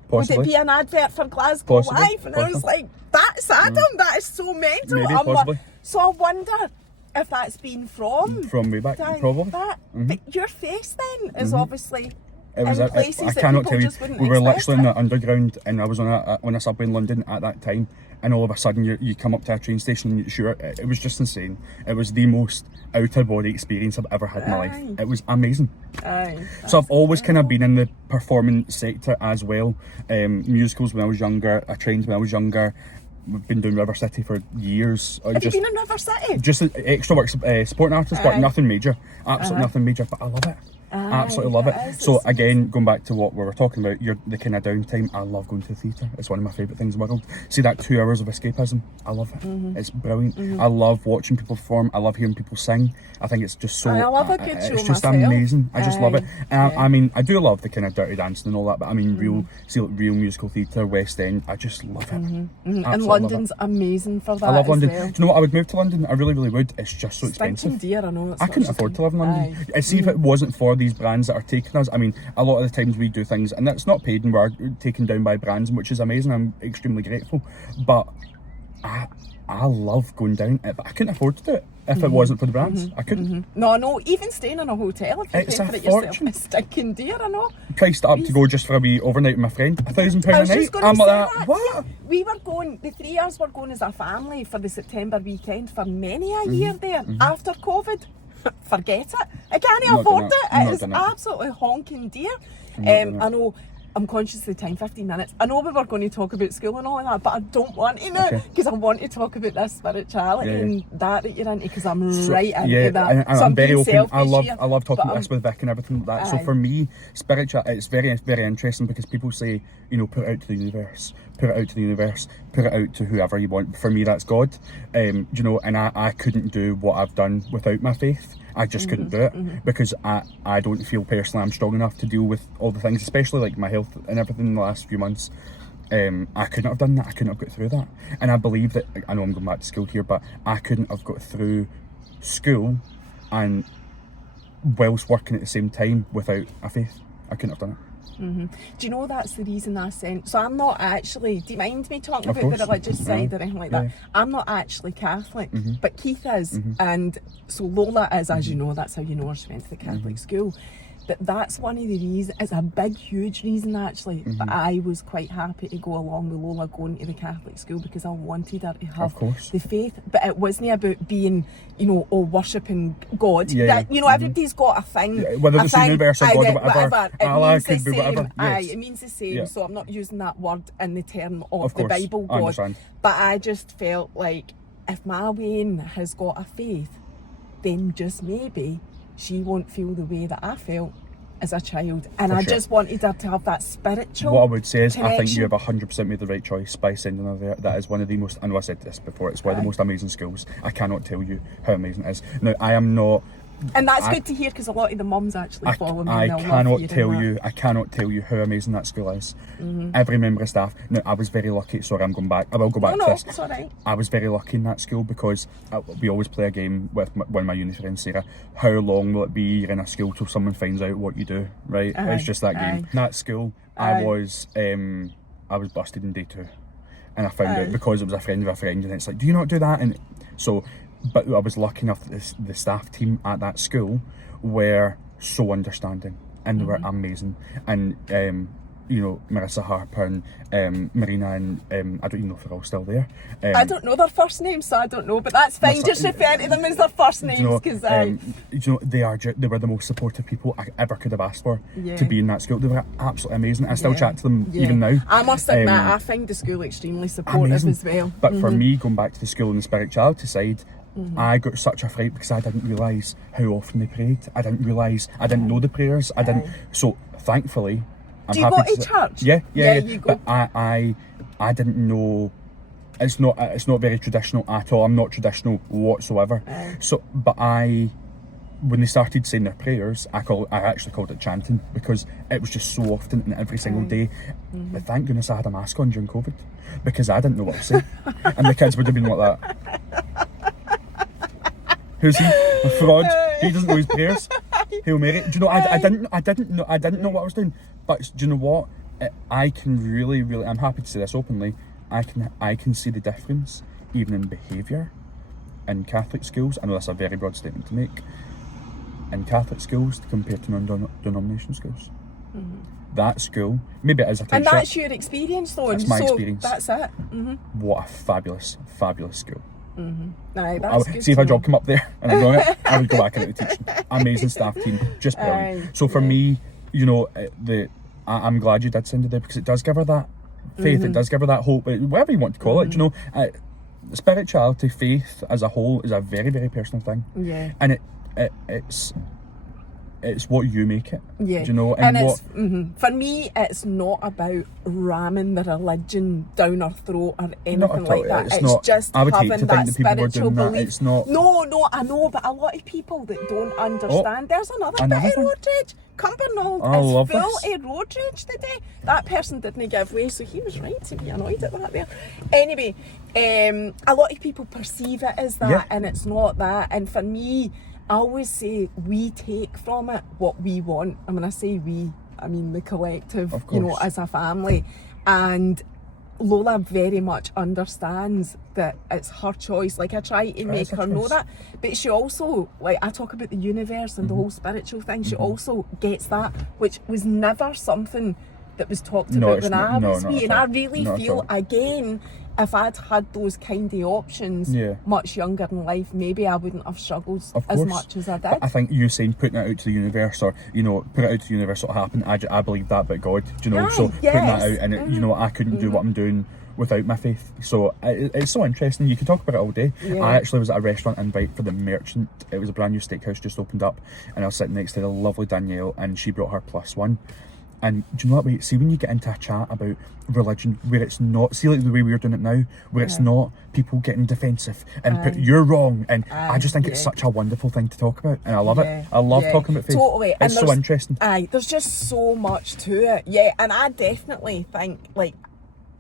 Possibly. Would it be an advert for Glasgow Live? And I was like, that's Adam. That is so mental. Maybe, possibly. So I wonder if that's been from way back, probably. But your face then is obviously. It was. I cannot tell you. We were literally in the underground, and I was on a subway in London at that time. And all of a sudden, you come up to a train station, and it was just insane. It was the most out of body experience I've ever had in my life. It was amazing. So I've always kind of been in the performance sector as well. Musicals when I was younger. I trained when I was younger. We've been doing River City for years. Have you been in River City? Just extra work, supporting artist work, nothing major. Absolutely nothing major, but I love it. Absolutely love it. So again, going back to what we were talking about, the kind of downtime, I love going to the theatre. It's one of my favourite things in the world. See that 2 hours of escapism? I love it. It's brilliant. I love watching people perform. I love hearing people sing. I think it's just so... I love a good show It's just myself. amazing. I just love it. I mean, I do love the kind of dirty dancing and all that, but I mean, real musical theatre, West End, I just love it. And London's amazing for that. I love London. Well. Do you know what? I would move to London. I really would. It's just so expensive. Dear, I know. I couldn't afford to live in London. See, if it wasn't for these brands that are taking us, I mean, a lot of the times we do things and that's not paid and we're taken down by brands, which is amazing. I'm extremely grateful. But I love going down, but I couldn't afford to do it if it wasn't for the brands. I couldn't. No, even staying in a hotel, if you It's pay a for it yourself, fortune. it's stinking dear, I know. Priced it up to go just for a wee overnight with my friend, £1,000 I was a night. just going to I'm say like that. what? We were going, the 3 years we're going as a family for the September weekend for many a year there. After COVID, forget it. I can't Not afford done it. it. It Not is done it. absolutely honking dear. Not done it. I know. I'm conscious of the time, 15 minutes. I know we were going to talk about school and all of that, but I don't want to now because I want to talk about this spirituality and that you're into, because I'm right into that. And So I'm very being open. I selfish love here, talking but about this with Vic and everything like that. So for me, spiritual, it's very interesting because people say, put it out to the universe, put it out to the universe, put it out to whoever you want. For me, that's God. And I couldn't do what I've done without my faith. I just couldn't do it because I don't feel personally I'm strong enough to deal with all the things, especially like my health and everything in the last few months. I couldn't have done that. I couldn't have got through that. And I believe that, I know I'm going back to school here, but I couldn't have got through school and whilst working at the same time without a faith. I couldn't have done it. Do you know that's the reason I sent? So I'm not actually, do you mind me talking Of about course. the religious side or anything like that? Yeah. I'm not actually Catholic, but Keith is, and so Lola is, as you know, that's how you know her, she went to the Catholic school. But that's one of the reasons, it's a big, huge reason actually, but I was quite happy to go along with Lola going to the Catholic school because I wanted her to have the faith, but it wasn't about being, worshipping God. Everybody's got a thing. Yeah, whether it's the universe or God or whatever. It means the could be same. whatever. Yes. It means the same. Yeah. So I'm not using that word in the term of the course, Bible I God. understand. But I just felt like if my Wayne has got a faith, then just maybe she won't feel the way that I felt as a child, and For I sure. just wanted her to have that spiritual What I would say is, I think connection. you have 100% made the right choice by sending her there. That is one of the most, I know I said this before, it's one of the most amazing schools. I cannot tell you how amazing it is. Now, I am not... And that's good to hear, because a lot of the mums actually follow me. I and they'll cannot love hearing that. I cannot tell you how amazing that school is. Every member of staff. Now, I was very lucky. Sorry, I'm going back. I will go back to this. It's all right. I was very lucky in that school because we always play a game with one of my uni friends, Sarah. How long will it be you're in a school till someone finds out what you do? Right? It's just that game. In that school, I was busted in day 2, and I found out because it was a friend of a friend, and it's like, do you not do that? And so, but I was lucky enough that the staff team at that school were so understanding, and they were amazing. And you know, Marissa Harper and Marina and I don't even know if they're all still there. I don't know their first names, so I don't know, but that's fine. Just refer to them as their first names, because you know, they were the most supportive people I ever could have asked for to be in that school. They were absolutely amazing. I still chat to them even now. I must admit, I find the school extremely supportive as well. But for me, going back to the school and the spirituality side, I got such a fright because I didn't realise how often they prayed. I didn't realise, I didn't know the prayers. I didn't. So thankfully, I'm Do you happy go to church? Yeah. You go. But I didn't know. It's not very traditional at all. I'm not traditional whatsoever. So, but when they started saying their prayers, I actually called it chanting, because it was just so often and every single day. But thank goodness I had a mask on during COVID, because I didn't know what to say, and the kids would have been like that. Who's he? A fraud. He doesn't know his prayers. Hail Mary. Do you know? I didn't know what I was doing. But do you know what? I can really, I'm happy to say this openly. I can see the difference even in behaviour in Catholic schools. I know that's a very broad statement to make. In Catholic schools compared to non-denomination schools. That school, maybe it is a tight And that's ship. your experience, though. That's my experience. That's it. What a fabulous school. Aye, that's good. See if a to job know. come up there and I got it, I would go back into teaching. Amazing staff team, just brilliant. So for me, you know, I'm glad you did send her there, because it does give her that faith, it does give her that hope, whatever you want to call it. You know, spirituality, faith as a whole is a very, very personal thing. Yeah. And it's what you make it. Yeah. Do you know? And it's, for me, it's not about ramming the religion down our throat or anything like that. It's just I would hate having to think that that people were spiritual doing that. belief. It's not. No, I know, but a lot of people that don't understand. There's another bit of thing. road rage. Cumbernauld I love is full this. of road rage today. That person didn't give way, so he was right to be annoyed at that there. Anyway, a lot of people perceive it as that, and it's not that. And for me, I always say we take from it what we want. And when I say we, I mean the collective, you know, as a family. And Lola very much understands that it's her choice. Like, I try to make her know that. But she also, like, I talk about the universe and the whole spiritual thing. She also gets that, which was never something that was talked about when I was wee. And I really feel, again, if I'd had those kind of options much younger in life, maybe I wouldn't have struggled as much as I did. But I think you saying putting it out to the universe, or, you know, put it out to the universe, what'll happen. I believe that about God, do you know? So putting that out, and it, you know, I couldn't do what I'm doing without my faith. So it's so interesting. You can talk about it all day. I actually was at a restaurant invite for the Merchant. It was a brand new steakhouse just opened up, and I was sitting next to the lovely Danielle, and she brought her +1. And do you know what way? See, when you get into a chat about religion where it's not, see, like the way we're doing it now, where it's not people getting defensive and put you're wrong, and I just think it's such a wonderful thing to talk about, and I love it. I love talking about faith. Totally. It's so interesting. There's just so much to it. Yeah, and I definitely think, like,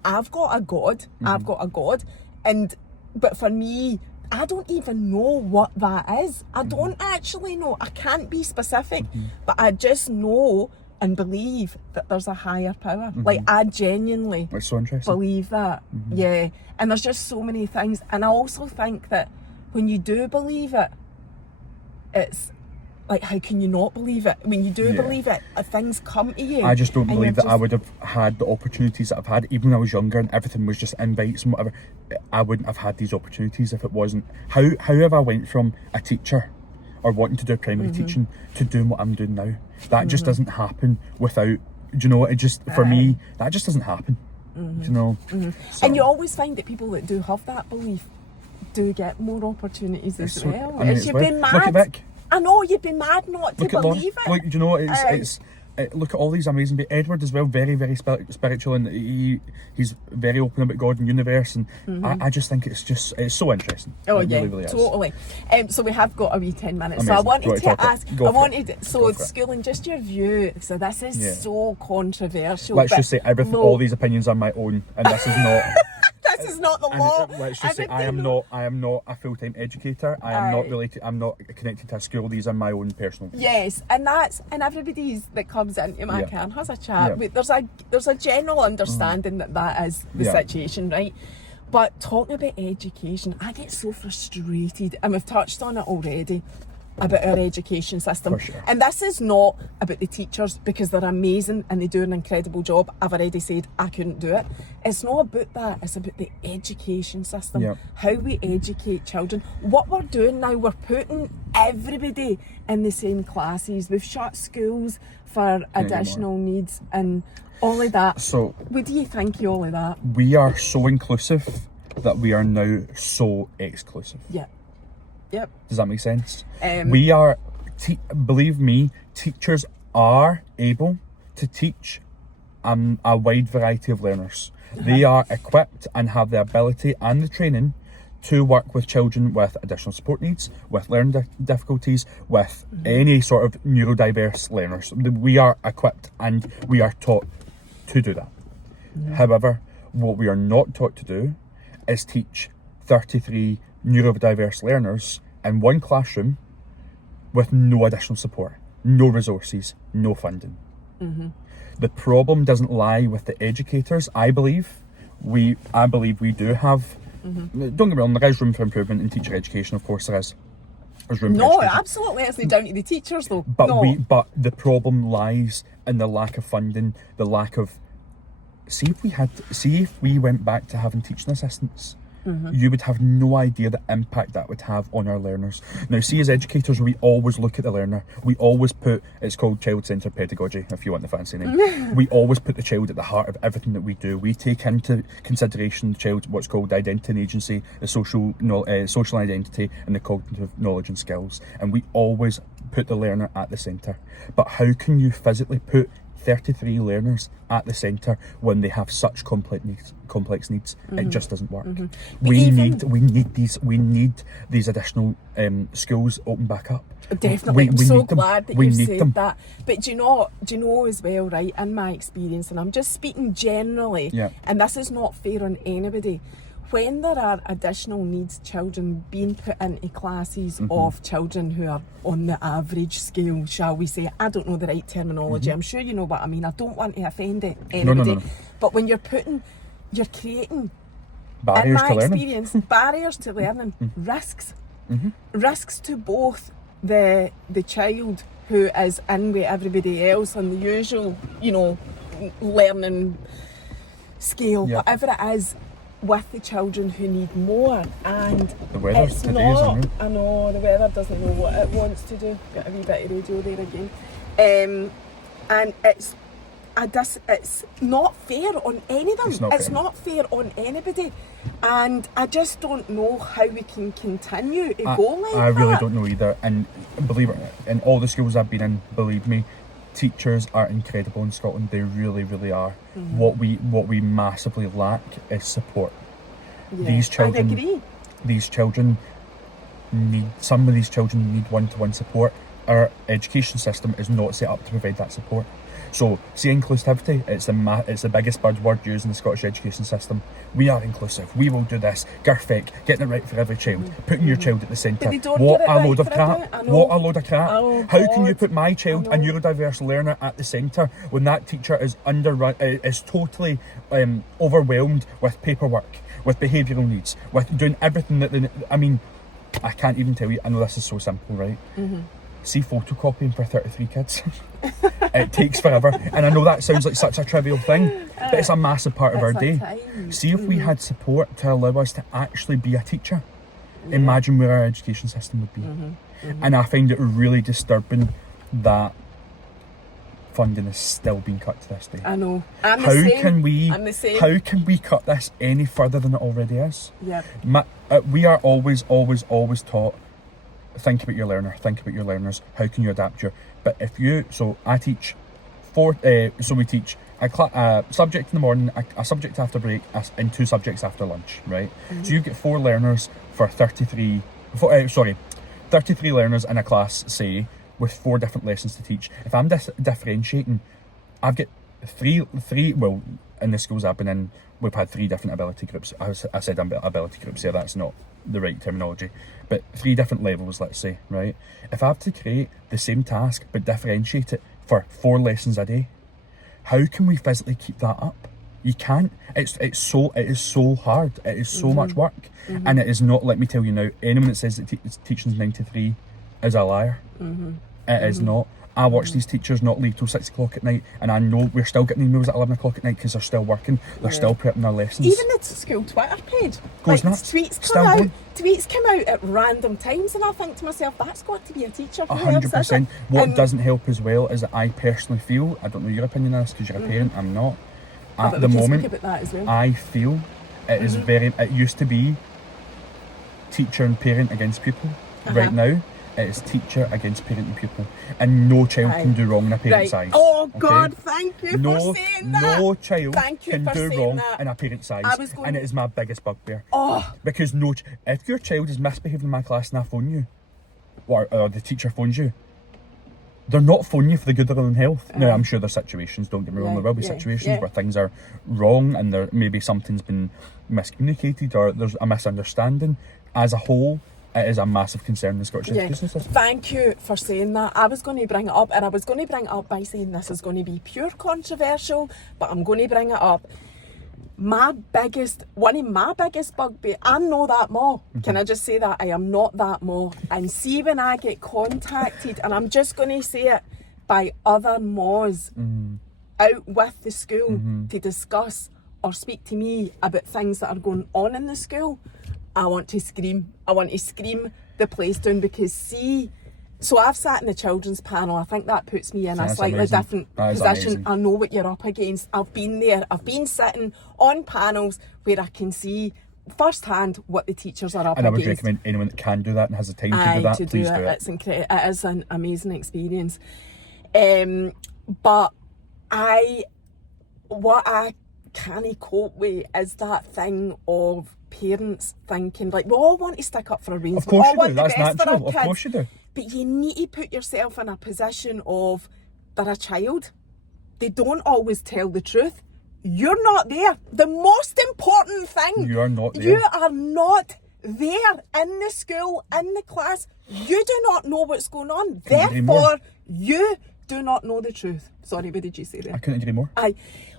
I've got a God, but for me, I don't even know what that is. I don't actually know. I can't be specific, but I just know and believe that there's a higher power. Like, I genuinely It's so interesting. believe that. Yeah. And there's just so many things. And I also think that when you do believe it, it's like, how can you not believe it? When you do believe it, things come to you. I just don't believe that I would have had the opportunities that I've had, even when I was younger and everything was just invites and whatever. I wouldn't have had these opportunities if it wasn't. However I went from a teacher or wanting to do primary teaching to doing what I'm doing now. That just doesn't happen without, do you know, it just, for me, that just doesn't happen. Do you know? So, and you always find that people that do have that belief do get more opportunities as well. I mean, You've been Look at mad. Vic. I know, you'd be mad not to believe it. Look, you know, look at all these amazing. Edward as well, very, very spiritual, and he's very open about God and universe, and I just think it's so interesting. Oh it yeah, really, really totally. So we have got a wee 10 minutes. Amazing. So I wanted to ask, Go for it. schooling, just your view. So this is so controversial. Let's just say all these opinions are my own, and this is not. This is not the law. Let's just say I am not a full-time educator. I am not related. I'm not connected to a school. These are my own personal views. Yes, and everybody's that comes into my car and has a chat. Yeah. There's a general understanding that is the situation, right? But talking about education, I get so frustrated, and we've touched on it already, about our education system. For sure. And this is not about the teachers, because they're amazing and they do an incredible job. I've already said I couldn't do it. It's not about that. It's about the education system. Yep. How we educate children. What we're doing now, we're putting everybody in the same classes. We've shut schools for additional needs and all of that. So what do you think of all of that? We are so inclusive that we are now so exclusive. Yeah. Yep. Does that make sense? We are, believe me, teachers are able to teach a wide variety of learners. They are equipped and have the ability and the training to work with children with additional support needs, with learning difficulties, with any sort of neurodiverse learners. We are equipped and we are taught to do that. However, what we are not taught to do is teach 33 neurodiverse learners in one classroom with no additional support, no resources, no funding. The problem doesn't lie with the educators. I believe we do have. Don't get me wrong, there is room for improvement in teacher education. Of course, there is. There's room. No, absolutely, it's not down to the teachers though. But the problem lies in the lack of funding, the lack of. See if we went back to having teaching assistants. You would have no idea the impact that would have on our learners. Now, see, as educators, we always look at the learner. We always it's called child-centred pedagogy, if you want the fancy name. We always put the child at the heart of everything that we do. We take into consideration the child, what's called identity and agency, the social identity, and the cognitive knowledge and skills. And we always put the learner at the centre. But how can you physically put 33 learners at the centre when they have such complex needs? It just doesn't work. We need these additional schools open back up. Definitely. I'm so glad that you said that. But do you know as well, right, in my experience, and I'm just speaking generally, and this is not fair on anybody, when there are additional needs children being put into classes of children who are on the average scale, shall we say, I don't know the right terminology, I'm sure you know what I mean, I don't want to offend anybody, No. But when you're creating barriers in my to learning. experience, barriers to learning, risks to both the child who is in with everybody else on the usual, learning scale, whatever it is, with the children who need more. And the weather it's today is unreal. I know, the weather doesn't know what it wants to do. Got a wee bit of radio there again. And it's not fair on any of them. It's not fair on anybody. And I just don't know how we can continue to go like that. I really don't know either. And believe it, in all the schools I've been in, believe me, teachers are incredible in Scotland. They really, really are. What we massively lack is support. These children, I agree. Some of these children need one-to-one support. Our education system is not set up to provide that support. So, see, inclusivity, it's the biggest buzzword used in the Scottish education system. We are inclusive. We will do this. Perfect. Getting it right for every child. Putting your child at the centre. What a load of crap. What a load of crap. How can you put my child, a neurodiverse learner, at the centre when that teacher is is totally overwhelmed with paperwork, with behavioural needs, with doing everything that I can't even tell you. I know this is so simple, right? See, photocopying for 33 kids. It takes forever. And I know that sounds like such a trivial thing, but it's a massive part of our day. See if we had support to allow us to actually be a teacher. Imagine where our education system would be. And I find it really disturbing that funding is still being cut to this day. I know. I'm the same. How can we cut this any further than it already is? Yeah. We are always taught think about your learner, think about your learners, how can you adapt but if you, so I teach we teach a subject in the morning, a subject after break, and 2 subjects after lunch, right? So you get 4 learners for 33 learners in a class, say, with 4 different lessons to teach. If I'm differentiating, I've got three, well, in the schools I've been in, we've had 3 different ability groups. I said ability groups here, that's not the right terminology, but 3 different levels, let's say, right? If I have to create the same task but differentiate it for 4 lessons a day, how can we physically keep that up? You can't. It is so hard. It is so much work, and it is not. Let me tell you now. Anyone that says that teaching's 9 to 3 is a liar. It is not. I watch these teachers not leave till 6 o'clock at night, and I know we're still getting emails at 11 o'clock at night because they're still working. They're still prepping their lessons. Even the school Twitter page, goes nuts. Tweets come out at random times, and I think to myself, that's got to be a teacher. 100%. What doesn't help as well is that I personally feel, I don't know your opinion on this because you're a parent, I'm not. At the moment, I feel it is it used to be teacher and parent against pupil. Right now, it is teacher against parent and pupil. And no child can do wrong in a parent's eyes. Oh, God, thank you for saying that. No child can do wrong in a parent's eyes. And it is my biggest bugbear. Because if your child is misbehaving in my class and I phone you, or the teacher phones you, they're not phoning you for the good of their own health. Now, I'm sure there's situations, don't get me wrong, there will be situations where things are wrong and there maybe something's been miscommunicated or there's a misunderstanding. As a whole, it is a massive concern in the Scottish education system. Thank you for saying that. I was going to bring it up, and I was going to bring it up by saying this is going to be pure controversial, but I'm going to bring it up. One of my biggest bugbear, I'm not that more. Can I just say that? I am not that more. And see, when I get contacted, and I'm just going to say it, by other moms out with the school to discuss or speak to me about things that are going on in the school, I want to scream. I want to scream the place down, because so I've sat in the children's panel. I think that puts me in a slightly different position. I know what you're up against. I've been there. I've been sitting on panels where I can see firsthand what the teachers are up against. And I would recommend anyone that can do that and has the time to do that, please do it. It's incredible. It is an amazing experience. But what I can't cope with is that thing of parents thinking, like, we all want to stick up for a reason. Of course you do, that's natural, of course you do. But you need to put yourself in a position of, they're a child. They don't always tell the truth. You're not there. The most important thing. You are not there. You are not there in the school, in the class. You do not know what's going on. Therefore, you do not know the truth. Sorry, what did you say there? I couldn't agree more.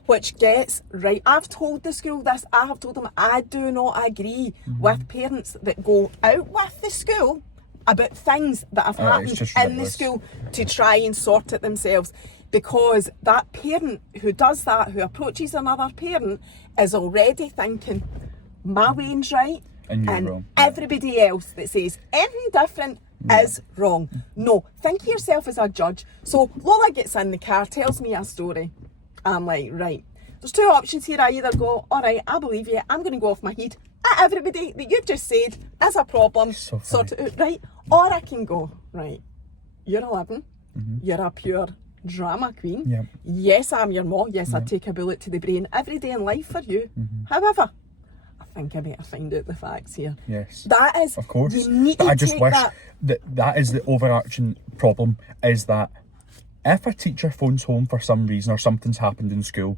Which gets, right, I've told the school this, I have told them I do not agree with parents that go out with the school about things that have happened in the school to try and sort it themselves. Because that parent who does that, who approaches another parent, is already thinking, my way's right, and you're wrong. Everybody else that says anything different is wrong. No, think of yourself as a judge. So Lola gets in the car, tells me a story. I'm like, right, there's 2 options here. I either go, all right, I believe you, I'm going to go off my head at everybody that you've just said is a problem, sort it out, right? Or I can go, right, you're 11, you're a pure drama queen. Yes, I'm your mom. Yes, I take a bullet to the brain every day in life for you. However, I think I better find out the facts here. Yes. That is, of course. You need but to I just take wish that. that is the overarching problem, is that if a teacher phones home for some reason or something's happened in school,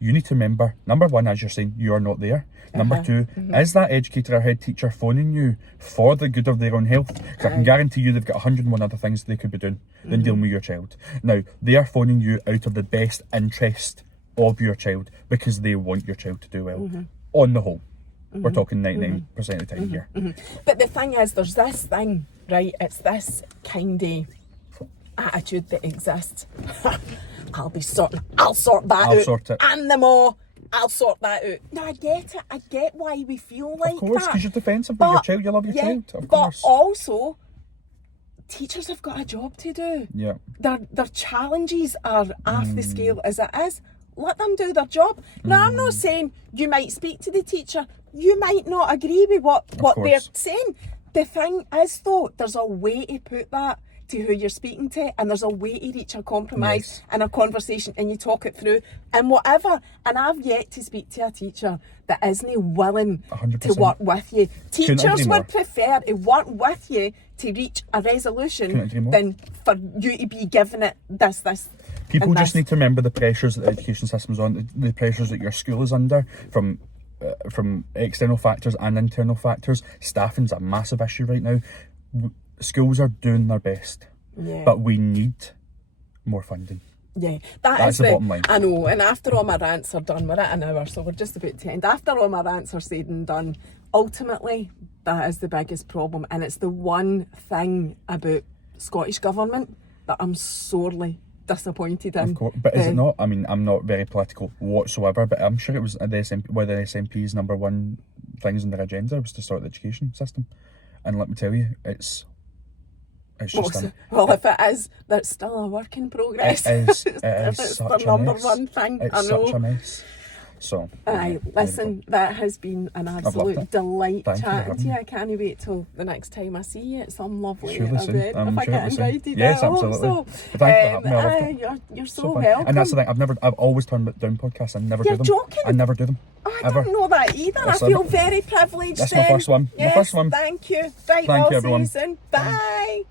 you need to remember, number 1, as you're saying, you are not there. Number 2, is that educator or head teacher phoning you for the good of their own health? Because I can guarantee you they've got 101 other things they could be doing than dealing with your child. Now, they are phoning you out of the best interest of your child because they want your child to do well. On the whole. We're talking 99% of the time here. But the thing is, there's this thing, right? It's this kind of attitude that exists. I'll sort that out. Sort it. And them all, I'll sort that out. No, I get it. I get why we feel like that. Of course, because you're defensive with your child. You love your child, of course. But also, teachers have got a job to do. Yeah. Their challenges are off the scale as it is. Let them do their job. Now, I'm not saying you might speak to the teacher. You might not agree with what they're saying. the thing is, though, there's a way to put that to who you're speaking to, and there's a way to reach a compromise in a conversation, and you talk it through and whatever. And I've yet to speak to a teacher that isn't willing 100%. to work with you. Couldn't agree Teachers more. would prefer to work with you to reach a resolution than for you to be given it this. People and just this. need to remember the pressures that the education system's on, the pressures that your school is under from external factors and internal factors. Staffing's a massive issue right now. Schools are doing their best, but we need more funding. Yeah, That's the bottom line. I know, and after all my rants are done, we're at an hour, so we're just about to end. After all my rants are said and done, ultimately, that is the biggest problem, and it's the one thing about Scottish Government that I'm sorely disappointed in. Of course, but is it not? I mean, I'm not very political whatsoever, but I'm sure it was one of the SNP's number one things on their agenda was to sort the education system. And let me tell you, it's just well, if it is, that's still a work in progress. It is. It's the number one thing. It's I know. such a mess. So, listen, that has been an absolute delight Thank you for chatting having to you. me. I can't wait till the next time I see you at some lovely Sure, listen, event. I'm If I sure get listen. invited, Yes, I hope absolutely. so. Thank you for having me. I loved it. You're so fun. welcome. And that's the thing. I've always turned down podcasts. I never You're do them. joking? I never do them. Oh, I ever. don't know that either. That's I feel very privileged. That's my first one. Yes, My first one. Thank you. Right, Thank you, I'll everyone. see you soon. Bye.